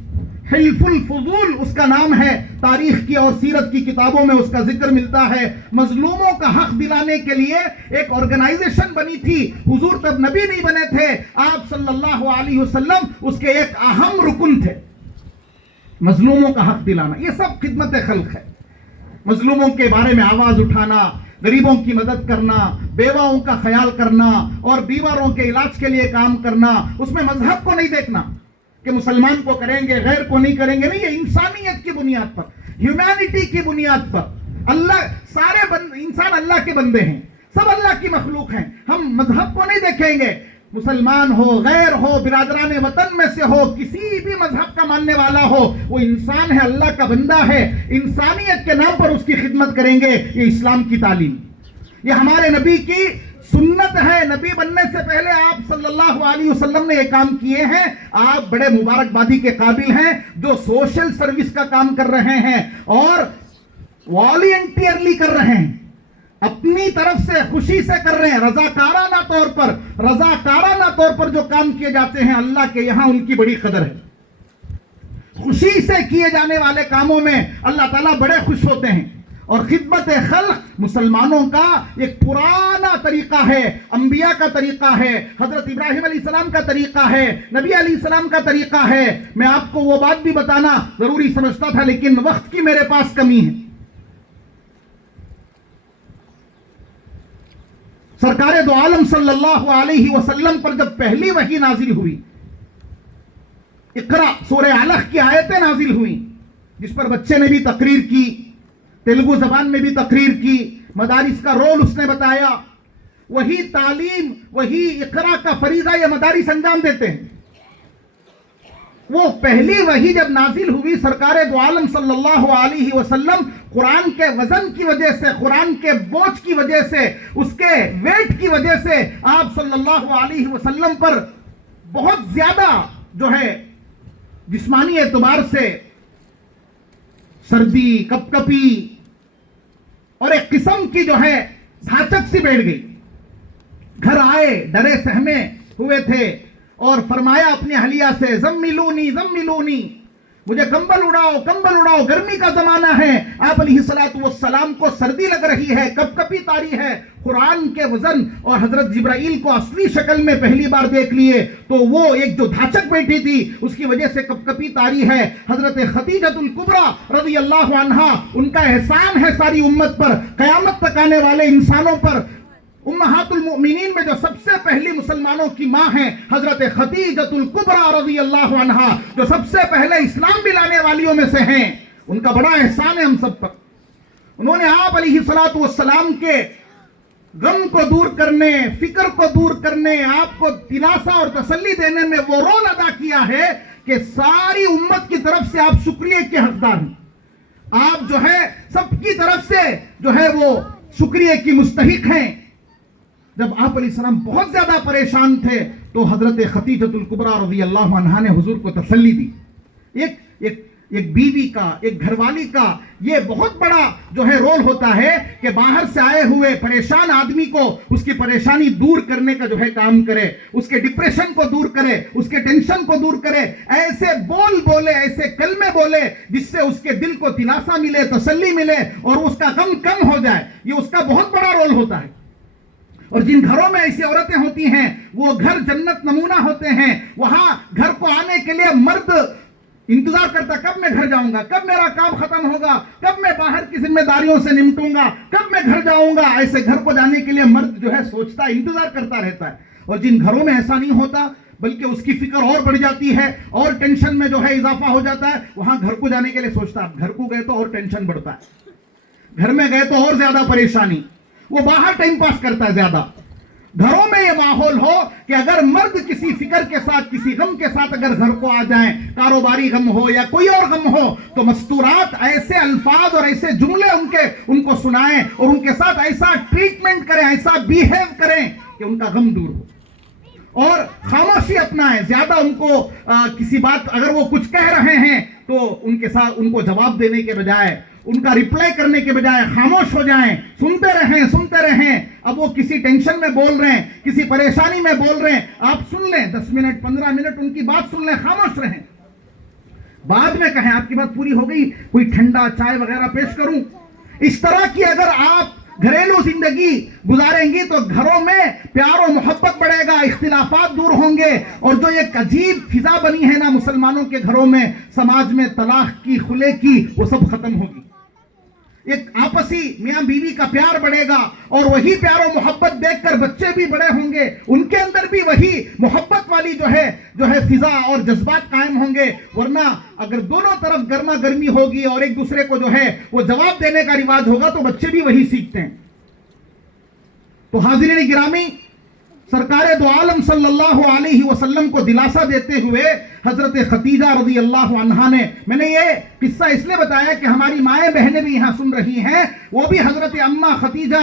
حلف الفضول اس کا نام ہے, تاریخ کی اور سیرت کی کتابوں میں اس کا ذکر ملتا ہے. مظلوموں کا حق دلانے کے لیے ایک آرگنائزیشن بنی تھی. حضور تب نبی نہیں بنے تھے, آپ صلی اللہ علیہ وسلم اس کے ایک اہم رکن تھے. مظلوموں کا حق دلانا, یہ سب خدمت خلق ہے. مظلوموں کے بارے میں آواز اٹھانا, غریبوں کی مدد کرنا, بیواؤں کا خیال کرنا اور بیواروں کے علاج کے لیے کام کرنا. اس میں مذہب کو نہیں دیکھنا کہ مسلمان کو کریں گے غیر کو نہیں کریں گے, نہیں, یہ انسانیت کی بنیاد پر, ہیومینٹی کی بنیاد پر. انسان اللہ کے بندے ہیں, سب اللہ کی مخلوق ہیں. ہم مذہب کو نہیں دیکھیں گے, مسلمان ہو, غیر ہو, برادران وطن میں سے ہو, کسی بھی مذہب کا ماننے والا ہو, وہ انسان ہے, اللہ کا بندہ ہے. انسانیت کے نام پر اس کی خدمت کریں گے. یہ اسلام کی تعلیم, یہ ہمارے نبی کی سنت بعد ہے, نبی بننے سے پہلے آپ صلی اللہ علیہ وسلم نے یہ کام کیے ہیں. آپ بڑے مبارکبادی کے قابل ہیں جو سوشل سروس کا کام کر رہے ہیں اور والنٹیئرلی کر رہے ہیں, اپنی طرف سے خوشی سے کر رہے ہیں, رضاکارانہ طور پر جو کام کیے جاتے ہیں اللہ کے یہاں ان کی بڑی قدر ہے. خوشی سے کیے جانے والے کاموں میں اللہ تعالیٰ بڑے خوش ہوتے ہیں. اور خدمت خلق مسلمانوں کا ایک پرانا طریقہ ہے, انبیاء کا طریقہ ہے, حضرت ابراہیم علیہ السلام کا طریقہ ہے, نبی علیہ السلام کا طریقہ ہے. میں آپ کو وہ بات بھی بتانا ضروری سمجھتا تھا لیکن وقت کی میرے پاس کمی ہے. سرکار دو عالم صلی اللہ علیہ وسلم پر جب پہلی وحی نازل ہوئی, اقرا سورہ علق کی آیتیں نازل ہوئیں جس پر بچے نے بھی تقریر کی, تیلگو زبان میں بھی تقریر کی, مدارس کا رول اس نے بتایا. وہی تعلیم, وہی اقرا کا فریضہ یہ مدارس انجام دیتے ہیں. وہ پہلی وحی جب نازل ہوئی سرکار دو عالم صلی اللہ علیہ وسلم قرآن کے وزن کی وجہ سے, قرآن کے بوجھ کی وجہ سے, اس کے ویٹ کی وجہ سے آپ صلی اللہ علیہ وسلم پر بہت زیادہ جو ہے جسمانی اعتبار سے سردی, کپ کپی اور ایک قسم کی جو ہے دھاچک سی بیٹھ گئی. گھر آئے ڈرے سہمے ہوئے تھے اور فرمایا اپنی اہلیہ سے زملونی زملونی, مجھے کمبل اڑاؤ, گرمی کا زمانہ ہے. آپ علیہ الصلوۃ والسلام کو سردی لگ رہی ہے, کپ کپی طاری ہے. قرآن کے وزن اور حضرت جبرائیل کو اصلی شکل میں پہلی بار دیکھ لیے تو وہ ایک جو دھاچک بیٹھی تھی اس کی وجہ سے کپ کپی طاری ہے. حضرت خدیجہ الکبریٰ رضی اللہ عنہا, ان کا احسان ہے ساری امت پر, قیامت تک آنے والے انسانوں پر. امہات المؤمنین میں جو سب سے پہلی مسلمانوں کی ماں ہیں حضرت خدیجہ الکبریٰ رضی اللہ عنہا, جو سب سے پہلے اسلام بھی لانے والیوں میں سے ہیں, ان کا بڑا احسان ہے ہم سب پر. انہوں نے آپ علیہ الصلوۃ والسلام کے غم کو دور کرنے, فکر کو دور کرنے, آپ کو دلاسا اور تسلی دینے میں وہ رول ادا کیا ہے کہ ساری امت کی طرف سے آپ شکریہ کے حقدار ہیں. آپ جو ہے سب کی طرف سے جو ہے وہ شکریہ کی مستحق ہیں. جب آپ علیہ السلام بہت زیادہ پریشان تھے تو حضرت خدیجہ الکبریٰ رضی اللہ عنہا نے حضور کو تسلی دی. ایک بیوی کا, ایک گھر والی کا یہ بہت بڑا جو ہے رول ہوتا ہے کہ باہر سے آئے ہوئے پریشان آدمی کو اس کی پریشانی دور کرنے کا جو ہے کام کرے, اس کے ڈپریشن کو دور کرے, اس کے ٹینشن کو دور کرے, ایسے بول بولے, ایسے کلمے بولے جس سے اس کے دل کو دلاسا ملے, تسلی ملے اور اس کا غم کم ہو جائے. یہ اس کا بہت بڑا رول ہوتا ہے. اور جن گھروں میں ایسی عورتیں ہوتی ہیں وہ گھر جنت نمونہ ہوتے ہیں. وہاں گھر کو آنے کے لیے مرد انتظار کرتا, کب میں گھر جاؤں گا, کب میرا کام ختم ہوگا, کب میں باہر کی ذمہ داریوں سے نمٹوں گا, کب میں گھر جاؤں گا. ایسے گھر کو جانے کے لیے مرد جو ہے سوچتا, انتظار کرتا رہتا ہے. اور جن گھروں میں ایسا نہیں ہوتا بلکہ اس کی فکر اور بڑھ جاتی ہے اور ٹینشن میں جو ہے اضافہ ہو جاتا ہے, وہاں گھر کو جانے کے لیے سوچتا. گھر کو گئے تو اور ٹینشن بڑھتا ہے, گھر میں گئے تو اور زیادہ پریشانی, وہ باہر ٹائم پاس کرتا ہے زیادہ. گھروں میں یہ ماحول ہو کہ اگر مرد کسی فکر کے ساتھ, کسی غم کے ساتھ اگر گھر کو آ جائیں, کاروباری غم ہو یا کوئی اور غم ہو, تو مستورات ایسے الفاظ اور ایسے جملے ان کو سنائیں اور ان کے ساتھ ایسا ٹریٹمنٹ کریں, ایسا بیہیو کریں کہ ان کا غم دور ہو. اور خاموشی اپنائیں, زیادہ ان کو کسی بات اگر وہ کچھ کہہ رہے ہیں تو ان کے ساتھ ان کو جواب دینے کے بجائے, ان کا ریپلائی کرنے کے بجائے خاموش ہو جائیں, سنتے رہیں. اب وہ کسی ٹینشن میں بول رہے ہیں, کسی پریشانی میں بول رہے ہیں, آپ سن لیں, 10 منٹ 15 منٹ ان کی بات سن لیں, خاموش رہیں. بعد میں کہیں آپ کی بات پوری ہو گئی, کوئی ٹھنڈا چائے وغیرہ پیش کروں. اس طرح کی اگر آپ گھریلو زندگی گزاریں گی تو گھروں میں پیار و محبت بڑھے گا, اختلافات دور ہوں گے. اور جو ایک عجیب فضا بنی ہے نا مسلمانوں کے گھروں میں, سماج میں طلاق کی, خلے کی, وہ سب ختم ہوگی. ایک آپسی میاں بیوی کا پیار بڑھے گا اور وہی پیار و محبت دیکھ کر بچے بھی بڑے ہوں گے, ان کے اندر بھی وہی محبت والی جو ہے فضا اور جذبات قائم ہوں گے. ورنہ اگر دونوں طرف گرما گرمی ہوگی اور ایک دوسرے کو جو ہے وہ جواب دینے کا رواج ہوگا تو بچے بھی وہی سیکھتے ہیں. تو حاضرین گرامی, سرکار دو عالم صلی اللہ علیہ وسلم کو دلاسا دیتے ہوئے حضرت خدیجہ رضی اللہ عنہا نے, میں نے یہ قصہ اس لیے بتایا کہ ہماری مائیں بہنیں بھی یہاں سن رہی ہیں, وہ بھی حضرت اماں خدیجہ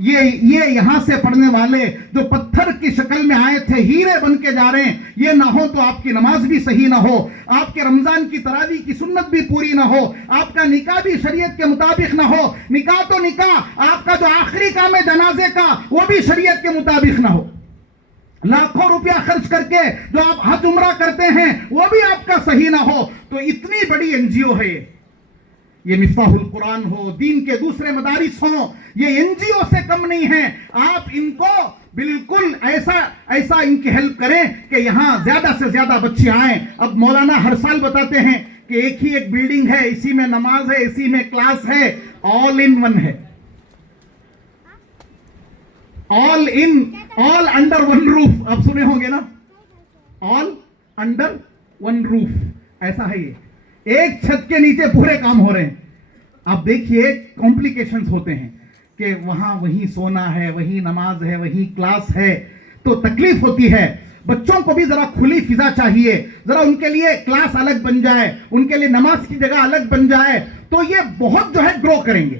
یہ یہاں سے پڑھنے والے جو پتھر کی شکل میں آئے تھے ہیرے بن کے جا رہے ہیں. یہ نہ ہو تو آپ کی نماز بھی صحیح نہ ہو, آپ کے رمضان کی تراویح کی سنت بھی پوری نہ ہو, آپ کا نکاح بھی شریعت کے مطابق نہ ہو. نکاح تو نکاح, آپ کا جو آخری کام ہے جنازے کا وہ بھی شریعت کے مطابق نہ ہو. لاکھوں روپیہ خرچ کر کے جو آپ حج عمرہ کرتے ہیں وہ بھی آپ کا صحیح نہ ہو. تو اتنی بڑی NGO ہے یہ مفتاح القرآن ہو, دین کے دوسرے مدارس ہوں, یہ NGO سے کم نہیں ہیں. آپ ان کو بالکل ایسا ان کی ہیلپ کریں کہ یہاں زیادہ سے زیادہ بچے آئیں. اب مولانا ہر سال بتاتے ہیں کہ ایک بلڈنگ ہے, اسی میں نماز ہے, اسی میں کلاس ہے, آل ان ون ہے, آل انڈر ون روف. آپ سنے ہوں گے نا, آل انڈر ون روف, ایسا ہے یہ. ایک چھت کے نیچے پورے کام ہو رہے ہیں. آپ دیکھیے کمپلیکیشنز ہوتے ہیں کہ وہاں وہیں سونا ہے, وہیں نماز ہے, وہیں کلاس ہے, تو تکلیف ہوتی ہے. بچوں کو بھی ذرا کھلی فضا چاہیے, ذرا ان کے لیے کلاس الگ بن جائے, ان کے لیے نماز کی جگہ الگ بن جائے, تو یہ بہت جو ہے گرو کریں گے.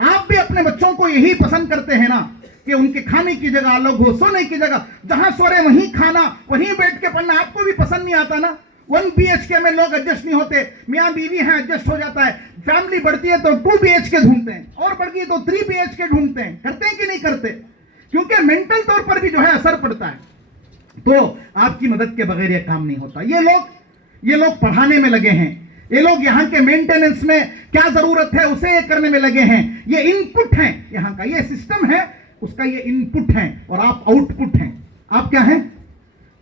آپ بھی اپنے بچوں کو یہی پسند کرتے ہیں نا کہ ان کے کھانے کی جگہ الگ ہو, سونے کی جگہ, جہاں سو رہے وہیں کھانا, وہیں بیٹھ کے پڑھنا. آپ کو بھی پسند نہیں آتا نا. 1 BHK میں لوگ ایڈجسٹ نہیں ہوتے, میاں بیوی ہیں ایڈجسٹ ہو جاتا ہے. فیملی بڑھتی ہے تو 2 BHK ڈھونڈتے ہیں, اور بڑھ گئی تو 3 BHK ڈھونڈتے ہیں. کرتے ہیں کہ نہیں کرتے؟ کیونکہ مینٹل طور پر بھی جو ہے اثر پڑتا ہے. تو آپ کی مدد کے بغیر یہ کام نہیں ہوتا. یہ لوگ پڑھانے میں لگے ہیں, یہ لوگ یہاں کے مینٹیننس میں کیا ضرورت ہے اسے یہ کرنے میں لگے ہیں. یہ ان پٹ ہیں, یہاں کا یہ سسٹم ہے, اس کا یہ ان پٹ ہیں, اور آپ آؤٹ پٹ ہیں. آپ کیا ہیں؟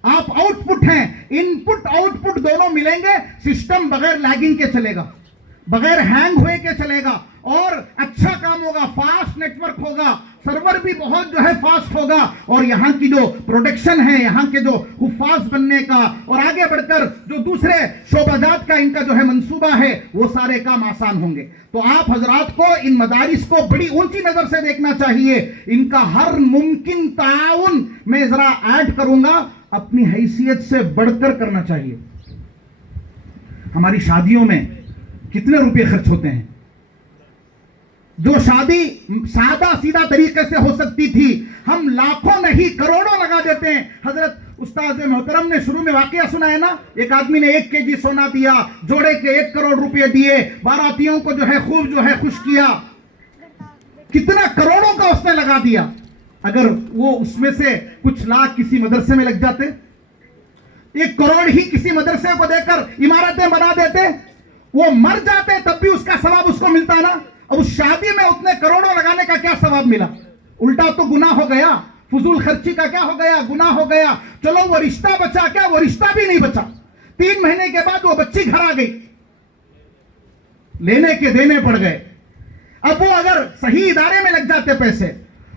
آپ آؤٹ پٹ ہیں. ان پٹ آؤٹ پٹ دونوں ملیں گے, سسٹم بغیر لیگنگ کے چلے گا, بغیر ہینگ ہوئے کے چلے گا, اور اچھا کام ہوگا, فاسٹ نیٹ ورک ہوگا, سرور بھی بہت جو ہے فاسٹ ہوگا, اور یہاں کی جو پروڈکشن ہے, یہاں کے جو حفاظ بننے کا اور آگے بڑھ کر جو دوسرے شعبات کا ان کا جو ہے منصوبہ ہے, وہ سارے کام آسان ہوں گے. تو آپ حضرات کو ان مدارس کو بڑی اونچی نظر سے دیکھنا چاہیے. ان کا ہر ممکن تعاون میں ذرا ایڈ کروں گا, اپنی حیثیت سے بڑھ کر کرنا چاہیے. ہماری شادیوں میں کتنے روپے خرچ ہوتے ہیں. جو شادی سادہ سیدھا طریقے سے ہو سکتی تھی, ہم لاکھوں نہیں کروڑوں لگا دیتے ہیں. حضرت استاد محترم نے شروع میں واقعہ سنا ہے نا, ایک آدمی نے 1 kg سونا دیا, جوڑے کے 1 کروڑ روپے دیے, باراتیوں کو جو ہے خوب جو ہے خوش کیا. کتنا کروڑوں کا اس نے لگا دیا. اگر وہ اس میں سے کچھ لاکھ کسی مدرسے میں لگ جاتے, 1 کروڑ ہی کسی مدرسے کو دے کر عمارتیں بنا دیتے, وہ مر جاتے تب بھی اس کا ثواب اس کو ملتا نا. اب اس شادی میں اتنے کروڑوں لگانے کا کیا ثواب ملا؟ الٹا تو گناہ ہو گیا. فضول خرچی کا کیا ہو گیا؟ گناہ ہو گیا. چلو وہ رشتہ بچا, کیا وہ رشتہ بھی نہیں بچا. 3 مہینے کے بعد وہ بچی گھر آ گئی, لینے کے دینے پڑ گئے. اب وہ اگر صحیح ادارے میں لگ جاتے پیسے,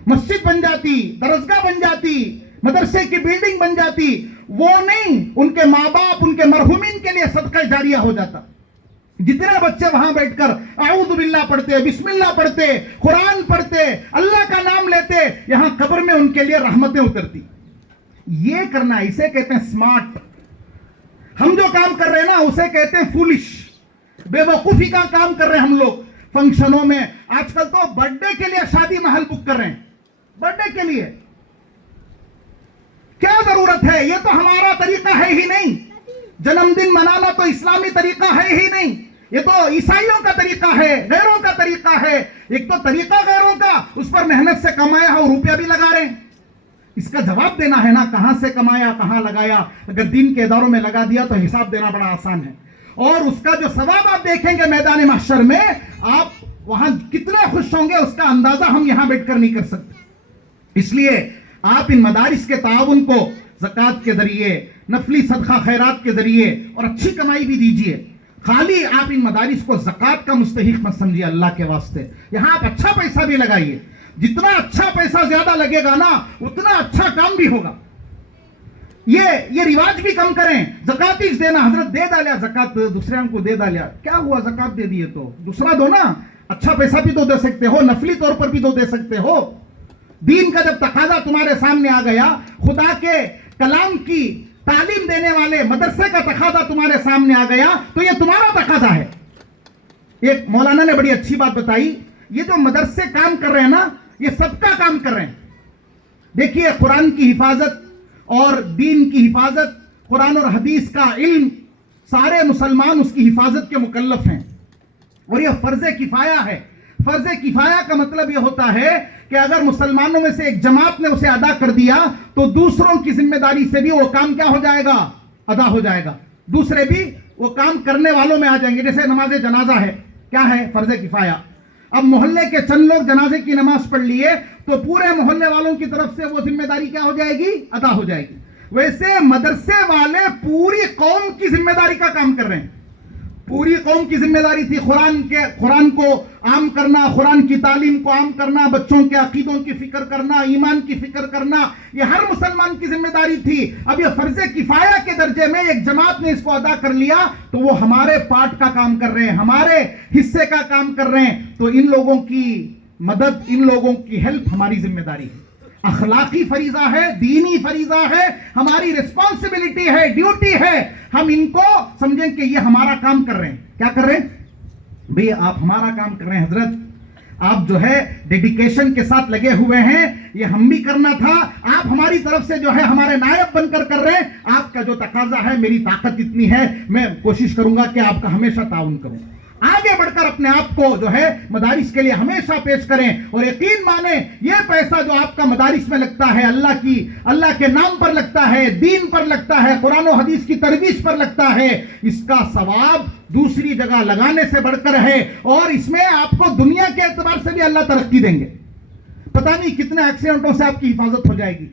مسجد بن جاتی, درسگاہ بن جاتی, مدرسے کی بلڈنگ بن جاتی, وہ نہیں, ان کے ماں باپ, ان کے مرحومین کے لیے صدقہ جاریہ ہو جاتا. جتنے بچے وہاں بیٹھ کر اعوذ باللہ پڑھتے, بسم اللہ پڑھتے, قرآن پڑھتے, اللہ کا نام لیتے, یہاں قبر میں ان کے لیے رحمتیں اترتی. یہ کرنا, اسے کہتے ہیں سمارٹ. ہم جو کام کر رہے ہیں نا اسے کہتے ہیں فولش, بے وقوفی کا کام کر رہے ہیں ہم لوگ. فنکشنوں میں آج کل تو برتھ ڈے کے لیے شادی محل بک کر رہے ہیں. برتھ ڈے کے لیے کیا ضرورت ہے؟ یہ تو ہمارا طریقہ ہے ہی نہیں. جنم دن منانا تو اسلامی طریقہ ہے ہی نہیں, یہ تو عیسائیوں کا طریقہ ہے, غیروں کا طریقہ ہے. ایک تو طریقہ غیروں کا, اس پر محنت سے کمایا ہو روپیہ بھی لگا رہے ہیں. اس کا جواب دینا ہے نا, کہاں سے کمایا, کہاں لگایا. اگر دین کے اداروں میں لگا دیا تو حساب دینا بڑا آسان ہے, اور اس کا جو ثواب آپ دیکھیں گے میدان محشر میں, آپ وہاں کتنے خوش ہوں گے, اس کا اندازہ ہم یہاں بیٹھ کر نہیں کر سکتے. اس لیے آپ ان مدارس کے تعاون کو زکوٰۃ کے ذریعے, نفلی صدقہ خیرات کے ذریعے, اور اچھی کمائی بھی دیجئے. خالی آپ ان مدارس کو زکوٰۃ کا مستحق مت سمجھیے اللہ کے واسطے. یہاں آپ اچھا پیسہ بھی لگائیے, جتنا اچھا پیسہ زیادہ لگے گا نا اتنا اچھا کام بھی ہوگا. یہ رواج بھی کم کریں, زکوٰۃ ہی دینا. حضرت دے ڈالیا زکوٰۃ, دوسرے کو دے ڈالیا, کیا ہوا, زکوٰۃ دے دیے تو دوسرا دو نا. اچھا پیسہ بھی تو دے سکتے ہو, نفلی طور پر بھی تو دے سکتے ہو. دین کا جب تقاضا تمہارے سامنے آ گیا, خدا کے کلام کی تعلیم دینے والے مدرسے کا تقاضا تمہارے سامنے آ گیا, تو یہ تمہارا تقاضا ہے. ایک مولانا نے بڑی اچھی بات بتائی, یہ جو مدرسے کام کر رہے ہیں نا, یہ سب کا کام کر رہے ہیں. دیکھیے قرآن کی حفاظت اور دین کی حفاظت, قرآن اور حدیث کا علم, سارے مسلمان اس کی حفاظت کے مکلف ہیں, اور یہ فرض کفایہ ہے. فرض کفایہ کا مطلب یہ ہوتا ہے کہ اگر مسلمانوں میں سے ایک جماعت نے اسے ادا کر دیا تو دوسروں کی ذمہ داری سے بھی وہ کام کیا ہو جائے گا, ادا ہو جائے گا. دوسرے بھی وہ کام کرنے والوں میں آ جائیں گے. جیسے نماز جنازہ ہے, کیا ہے, فرض کفایہ. اب محلے کے چند لوگ جنازے کی نماز پڑھ لیے تو پورے محلے والوں کی طرف سے وہ ذمہ داری کیا ہو جائے گی, ادا ہو جائے گی. ویسے مدرسے والے پوری قوم کی ذمہ داری کا کام کر رہے ہیں. پوری قوم کی ذمہ داری تھی قرآن کو عام کرنا, قرآن کی تعلیم کو عام کرنا, بچوں کے عقیدوں کی فکر کرنا, ایمان کی فکر کرنا, یہ ہر مسلمان کی ذمہ داری تھی. اب یہ فرض کفایہ کے درجے میں ایک جماعت نے اس کو ادا کر لیا تو وہ ہمارے پارٹ کا کام کر رہے ہیں, ہمارے حصے کا کام کر رہے ہیں. تو ان لوگوں کی مدد, ان لوگوں کی ہیلپ ہماری ذمہ داری ہے. اخلاقی فریضہ ہے, دینی فریضہ ہے, ہماری ریسپانسبلٹی ہے, ڈیوٹی ہے. ہم ان کو سمجھیں کہ یہ ہمارا کام کر رہے ہیں. کیا کر رہے ہیں بھئی, آپ ہمارا کام کر رہے ہیں. حضرت آپ جو ہے ڈیڈیکیشن کے ساتھ لگے ہوئے ہیں, یہ ہم بھی کرنا تھا. آپ ہماری طرف سے جو ہے ہمارے نائب بن کر رہے ہیں. آپ کا جو تقاضا ہے, میری طاقت اتنی ہے, میں کوشش کروں گا کہ آپ کا ہمیشہ تعاون کروں. آگے بڑھ کر اپنے آپ کو جو ہے مدارس کے لیے ہمیشہ پیش کریں, اور یقین مانیں یہ پیسہ جو آپ کا مدارس میں لگتا ہے, اللہ کے نام پر لگتا ہے, دین پر لگتا ہے, قرآن و حدیث کی ترویج پر لگتا ہے, اس کا ثواب دوسری جگہ لگانے سے بڑھ کر ہے. اور اس میں آپ کو دنیا کے اعتبار سے بھی اللہ ترقی دیں گے. پتہ نہیں کتنے ایکسیڈنٹوں سے آپ کی حفاظت ہو جائے گی,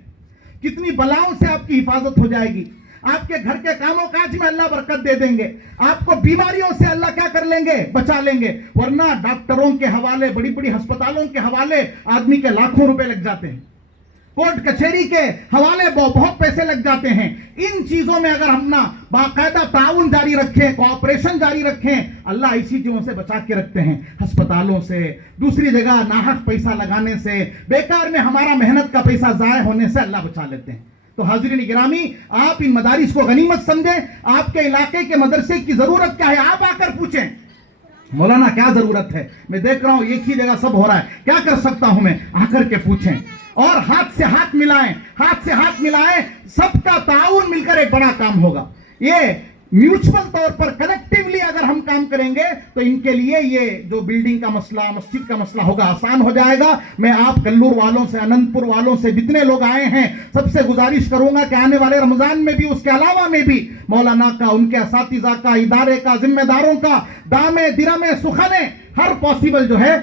کتنی بلاؤں سے آپ کی حفاظت ہو جائے گی. آپ کے گھر کے کام و کاج میں اللہ برکت دے دیں گے. آپ کو بیماریوں سے اللہ کیا کر لیں گے, بچا لیں گے. ورنہ ڈاکٹروں کے حوالے, بڑی بڑی ہسپتالوں کے حوالے آدمی کے لاکھوں روپے لگ جاتے ہیں, کورٹ کچہری کے حوالے بہت پیسے لگ جاتے ہیں. ان چیزوں میں اگر ہم نہ باقاعدہ تعاون جاری رکھیں, کوآپریشن جاری رکھیں, اللہ اسی چیزوں سے بچا کے رکھتے ہیں. ہسپتالوں سے, دوسری جگہ ناحق پیسہ لگانے سے, بیکار میں ہمارا محنت کا پیسہ ضائع ہونے سے اللہ بچا لیتے ہیں. تو حاضرین گرامی, آپ ان مدارس کو غنیمت سمجھیں. آپ کے علاقے کے مدرسے کی ضرورت کیا ہے, آپ آ کر پوچھیں, مولانا کیا ضرورت ہے, میں دیکھ رہا ہوں ایک ہی جگہ سب ہو رہا ہے, کیا کر سکتا ہوں میں, آ کر کے پوچھیں. اور ہاتھ سے ہاتھ ملائیں, ہاتھ سے ہاتھ ملائیں, سب کا تعاون مل کر ایک بڑا کام ہوگا. یہ میوچول طور پر کلیکٹیولی اگر ہم کام کریں گے تو ان کے لیے یہ جو بلڈنگ کا مسئلہ, مسجد کا مسئلہ ہوگا, آسان ہو جائے گا. میں آپ کلور والوں سے, اننت پور والوں سے, جتنے لوگ آئے ہیں, سب سے گزارش کروں گا کہ آنے والے رمضان میں بھی, اس کے علاوہ میں بھی, مولانا کا, ان کے اساتذہ کا, ادارے کا, ذمہ داروں کا دامے درمے سخنے ہر پاسبل جو ہے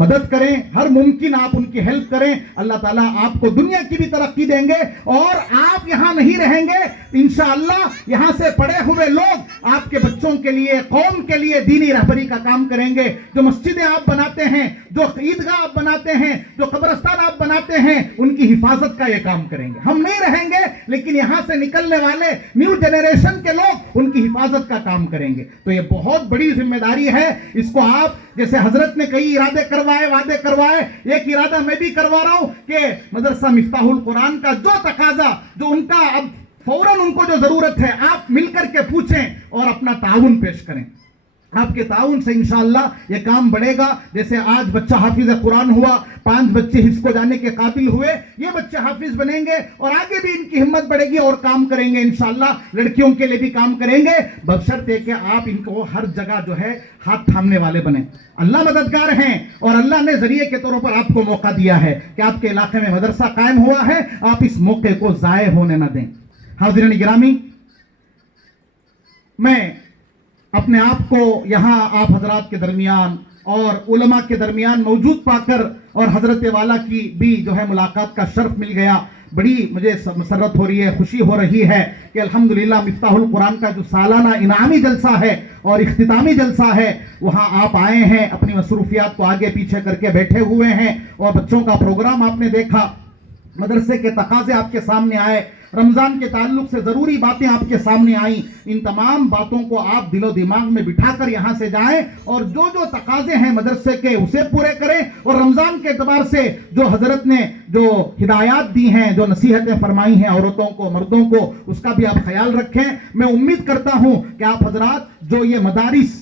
مدد کریں, ہر ممکن آپ ان کی ہیلپ کریں. اللہ تعالیٰ آپ کو دنیا کی بھی ترقی دیں گے, اور آپ یہاں نہیں رہیں گے انشاءاللہ یہاں سے پڑے ہوئے لوگ آپ کے بچوں کے لیے, قوم کے لیے دینی رہبری کا کام کریں گے. جو مسجدیں آپ بناتے ہیں, جو عیدگاہ آپ بناتے ہیں, جو قبرستان آپ بناتے ہیں, ان کی حفاظت کا یہ کام کریں گے. ہم نہیں رہیں گے, لیکن یہاں سے نکلنے والے نیو جنریشن کے لوگ ان کی حفاظت کا کام کریں گے. تو یہ بہت بڑی ذمہ داری ہے. اس کو آپ, جیسے حضرت نے کئی ارادے کروائے, وعدے کروائے, ایک ارادہ میں بھی کروا رہا ہوں کہ مدرسہ مفتاح القرآن کا جو تقاضا, جو ان کا اب فوراً ان کو جو ضرورت ہے, آپ مل کر کے پوچھیں اور اپنا تعاون پیش کریں. آپ کے تعاون سے انشاءاللہ یہ کام بڑھے گا. جیسے آج بچہ حافظ قرآن ہوا, 5 بچے حفظ کو جانے کے قابل ہوئے, یہ بچے حافظ بنیں گے, اور آگے بھی ان کی ہمت بڑھے گی اور کام کریں گے انشاءاللہ. لڑکیوں کے لیے بھی کام کریں گے, بشرط ہے کہ آپ ان کو ہر جگہ جو ہے ہاتھ تھامنے والے بنیں. اللہ مددگار ہیں, اور اللہ نے ذریعے کے طور پر آپ کو موقع دیا ہے کہ آپ کے علاقے میں مدرسہ قائم ہوا ہے, آپ اس موقع کو ضائع ہونے نہ دیں. حاضرین گرامی, میں اپنے آپ کو یہاں آپ حضرات کے درمیان اور علماء کے درمیان موجود پا کر, اور حضرت والا کی بھی جو ہے ملاقات کا شرف مل گیا, بڑی مجھے مسرت ہو رہی ہے, خوشی ہو رہی ہے کہ الحمدللہ مفتاح القرآن کا جو سالانہ انعامی جلسہ ہے اور اختتامی جلسہ ہے, وہاں آپ آئے ہیں, اپنی مصروفیات کو آگے پیچھے کر کے بیٹھے ہوئے ہیں, اور بچوں کا پروگرام آپ نے دیکھا, مدرسے کے تقاضے آپ کے سامنے آئے, رمضان کے تعلق سے ضروری باتیں آپ کے سامنے آئیں. ان تمام باتوں کو آپ دل و دماغ میں بٹھا کر یہاں سے جائیں, اور جو جو تقاضے ہیں مدرسے کے اسے پورے کریں. اور رمضان کے اعتبار سے جو حضرت نے جو ہدایات دی ہیں, جو نصیحتیں فرمائی ہیں عورتوں کو, مردوں کو, اس کا بھی آپ خیال رکھیں. میں امید کرتا ہوں کہ آپ حضرات جو یہ مدارس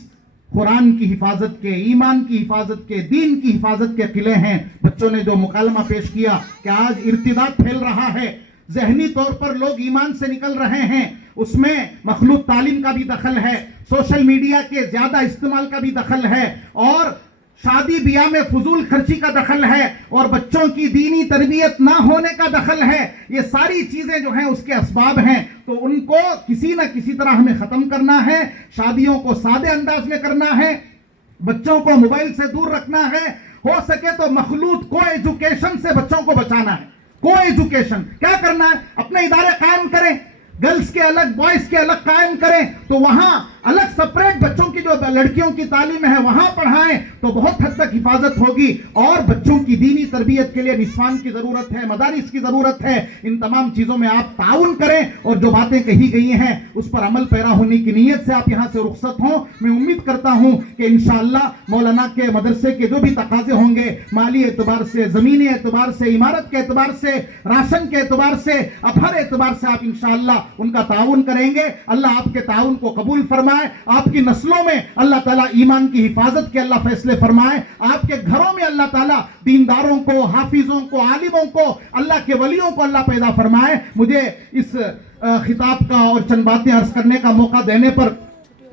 قرآن کی حفاظت کے، ایمان کی حفاظت کے، دین کی حفاظت کے قلعے ہیں۔ بچوں نے جو مکالمہ پیش کیا کہ آج ارتداد پھیل رہا ہے، ذہنی طور پر لوگ ایمان سے نکل رہے ہیں، اس میں مخلوط تعلیم کا بھی دخل ہے، سوشل میڈیا کے زیادہ استعمال کا بھی دخل ہے، اور شادی بیاہ میں فضول خرچی کا دخل ہے، اور بچوں کی دینی تربیت نہ ہونے کا دخل ہے۔ یہ ساری چیزیں جو ہیں اس کے اسباب ہیں، تو ان کو کسی نہ کسی طرح ہمیں ختم کرنا ہے۔ شادیوں کو سادے انداز میں کرنا ہے، بچوں کو موبائل سے دور رکھنا ہے، ہو سکے تو مخلوط کو ایجوکیشن سے بچوں کو بچانا ہے۔ کو ایجوکیشن کیا کرنا ہے؟ اپنے ادارے قائم کریں، گرلز کے الگ، بوائز کے الگ قائم کریں، تو وہاں الگ سپریٹ بچوں کی جو لڑکیوں کی تعلیم ہے وہاں پڑھائیں، تو بہت حد تک حفاظت ہوگی۔ اور بچوں کی دینی تربیت کے لیے نسوان کی ضرورت ہے، مدارس کی ضرورت ہے۔ ان تمام چیزوں میں آپ تعاون کریں، اور جو باتیں کہی گئی ہیں اس پر عمل پیرا ہونے کی نیت سے آپ یہاں سے رخصت ہوں۔ میں امید کرتا ہوں کہ انشاءاللہ مولانا کے مدرسے کے جو بھی تقاضے ہوں گے، مالی اعتبار سے، زمینی اعتبار سے، عمارت کے اعتبار سے، راشن کے اعتبار سے، اب ہر اعتبار سے آپ انشاءاللہ ان کا تعاون کریں گے۔ اللہ آپ کے تعاون کو قبول فرمائے، آپ کی نسلوں میں اللہ تعالیٰ ایمان کی حفاظت کے اللہ فیصلے فرمائے، آپ کے گھروں میں اللہ تعالیٰ دینداروں کو، حافظوں کو، عالموں کو، اللہ کے ولیوں کو اللہ پیدا فرمائے۔ مجھے اس خطاب کا اور چند باتیں عرض کرنے کا موقع دینے پر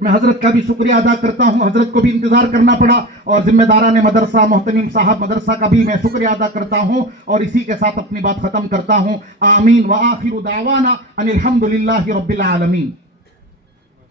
میں حضرت کا بھی شکریہ ادا کرتا ہوں۔ حضرت کو بھی انتظار کرنا پڑا، اور ذمہ داران مدرسہ، محترم صاحب مدرسہ کا بھی میں شکریہ ادا کرتا ہوں، اور اسی کے ساتھ اپنی بات ختم کرتا ہوں۔ آمین وآخر دعوانا ان الحمدللہ رب العالمین۔